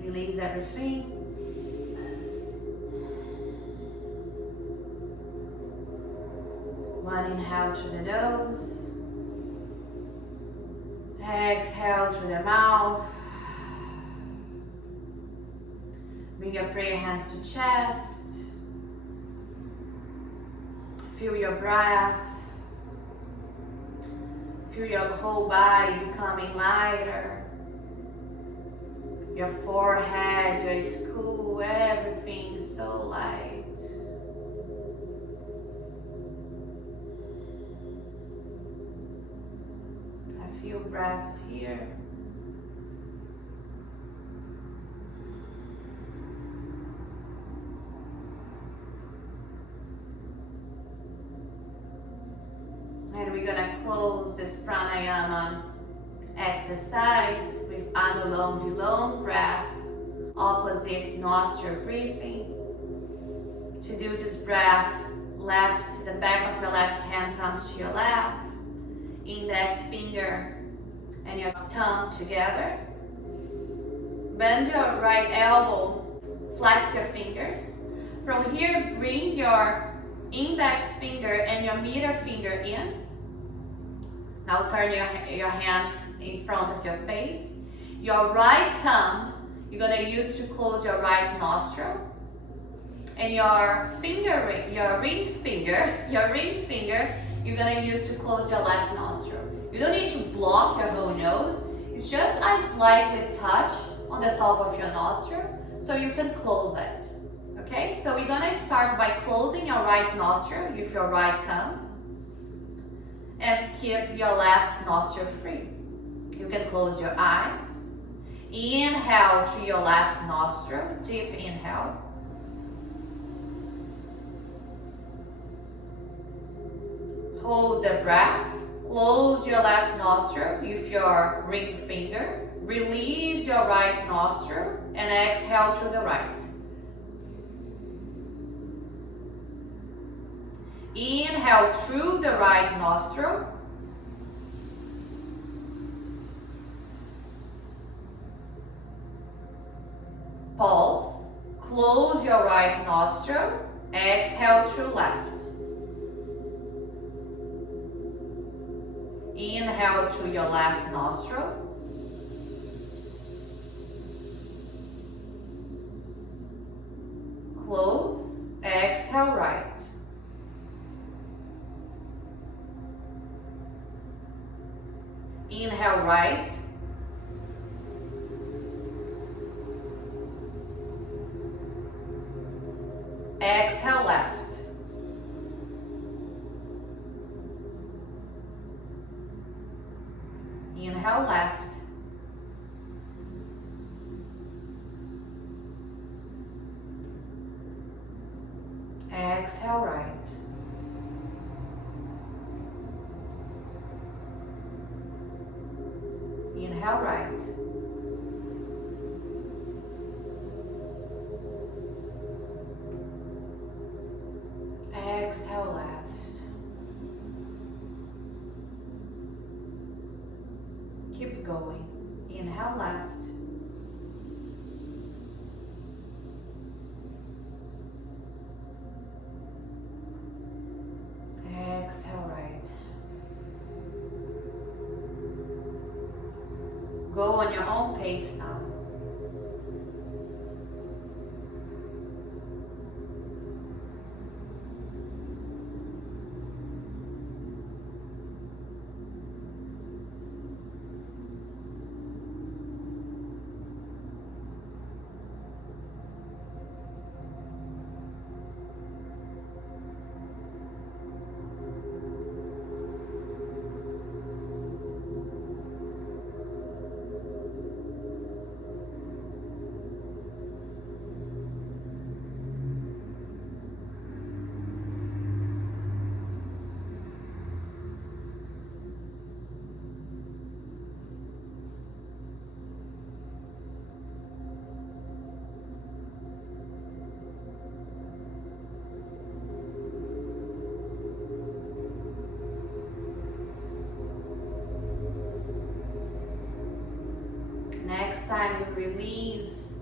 Release everything. One inhale through the nose. Exhale through the mouth. Bring your prayer hands to chest. Feel your breath. Feel your whole body becoming lighter. Your forehead, your skull, everything is so light. A few breaths here. And we're gonna close this pranayama exercise with Anulom Vilom breath, opposite nostril breathing. To do this breath, the back of your left hand comes to your lap, index finger and your thumb together. Bend your right elbow, flex your fingers. From here, bring your index finger and your middle finger in. Now turn your hand in front of your face. Your right thumb, you're gonna use to close your right nostril. And your ring finger, you're gonna use to close your left nostril. You don't need to block your whole nose. It's just a slightly touch on the top of your nostril, so you can close it. Okay, so we're gonna start by closing your right nostril with your right thumb. and keep your left nostril free. You can close your eyes. Inhale through your left nostril, deep inhale. Hold the breath. Close your left nostril with your ring finger. Release your right nostril and exhale through the right. Inhale through the right nostril. Pulse. Close your right nostril. Exhale through left. Inhale through your left nostril. Close. Exhale right. Inhale right. Exhale left. Inhale left. Exhale right. Inhale right. Exhale left. Keep going. Inhale left. Exhale right. Go on your own pace now. Next time you release,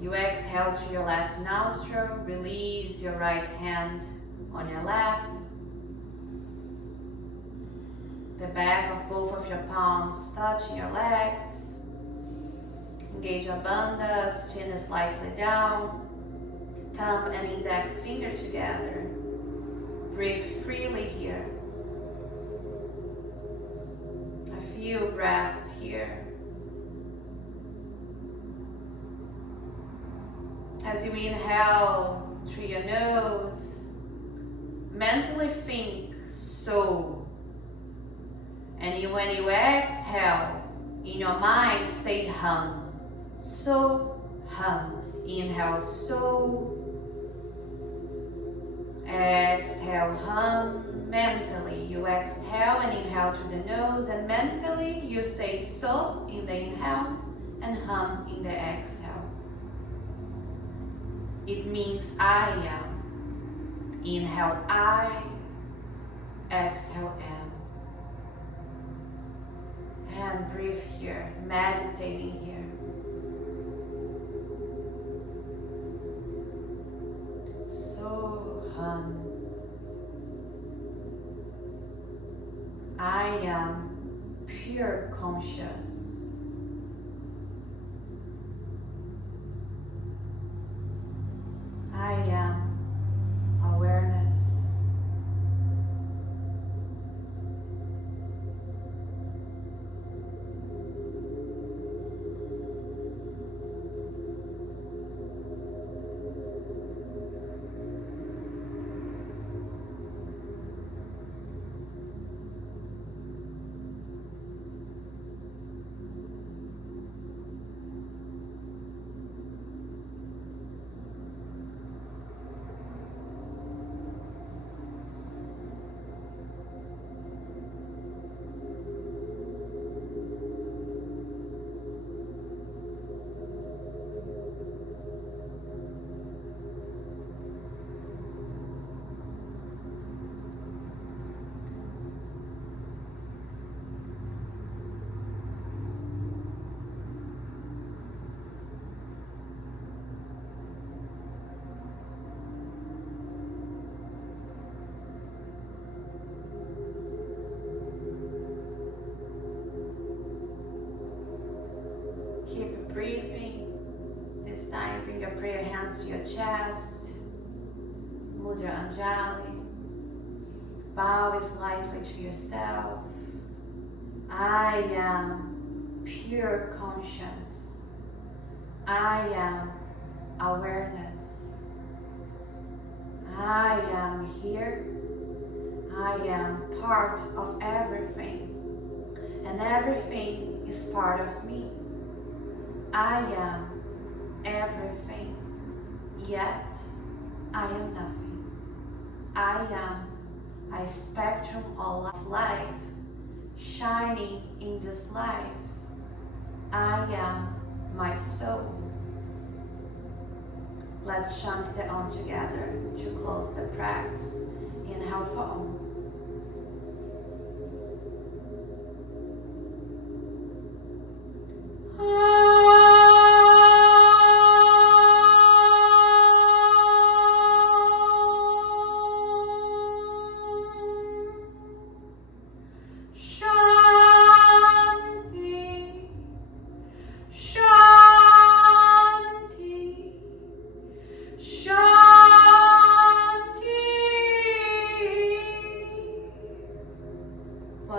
you exhale to your left nostril, release your right hand on your lap. The back of both of your palms touching your legs. Engage your bandhas, chin is slightly down. Thumb and index finger together. Breathe freely here. A few breaths here. As you inhale through your nose, mentally think so. And when you exhale, in your mind say hum. So, hum. Inhale, so. Exhale, hum. Mentally, you exhale and inhale through the nose, and mentally you say so in the inhale and hum in the exhale. It means I am. Inhale I, exhale am. And breathe here, meditating here. So hum. I am pure conscious. I am awareness. breathing. This time bring your prayer hands to your chest. Mudra Anjali. Bow slightly to yourself. I am pure conscience. I am awareness. I am here. I am part of everything. And everything is part of me. I am everything. Yet I am nothing. I am a spectrum of life shining in this life. I am my soul. Let's chant the Om together to close the practice. Inhale for Om.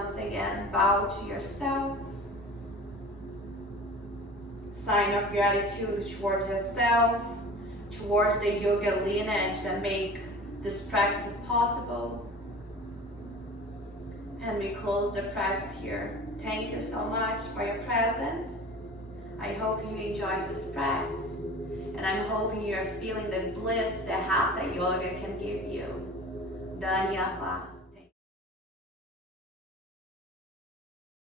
Once again, bow to yourself. Sign of gratitude towards yourself, towards the yoga lineage that make this practice possible. And we close the practice here. Thank you so much for your presence. I hope you enjoyed this practice. And I'm hoping you're feeling the bliss that Hatha Yoga can give you. Dhanyavad.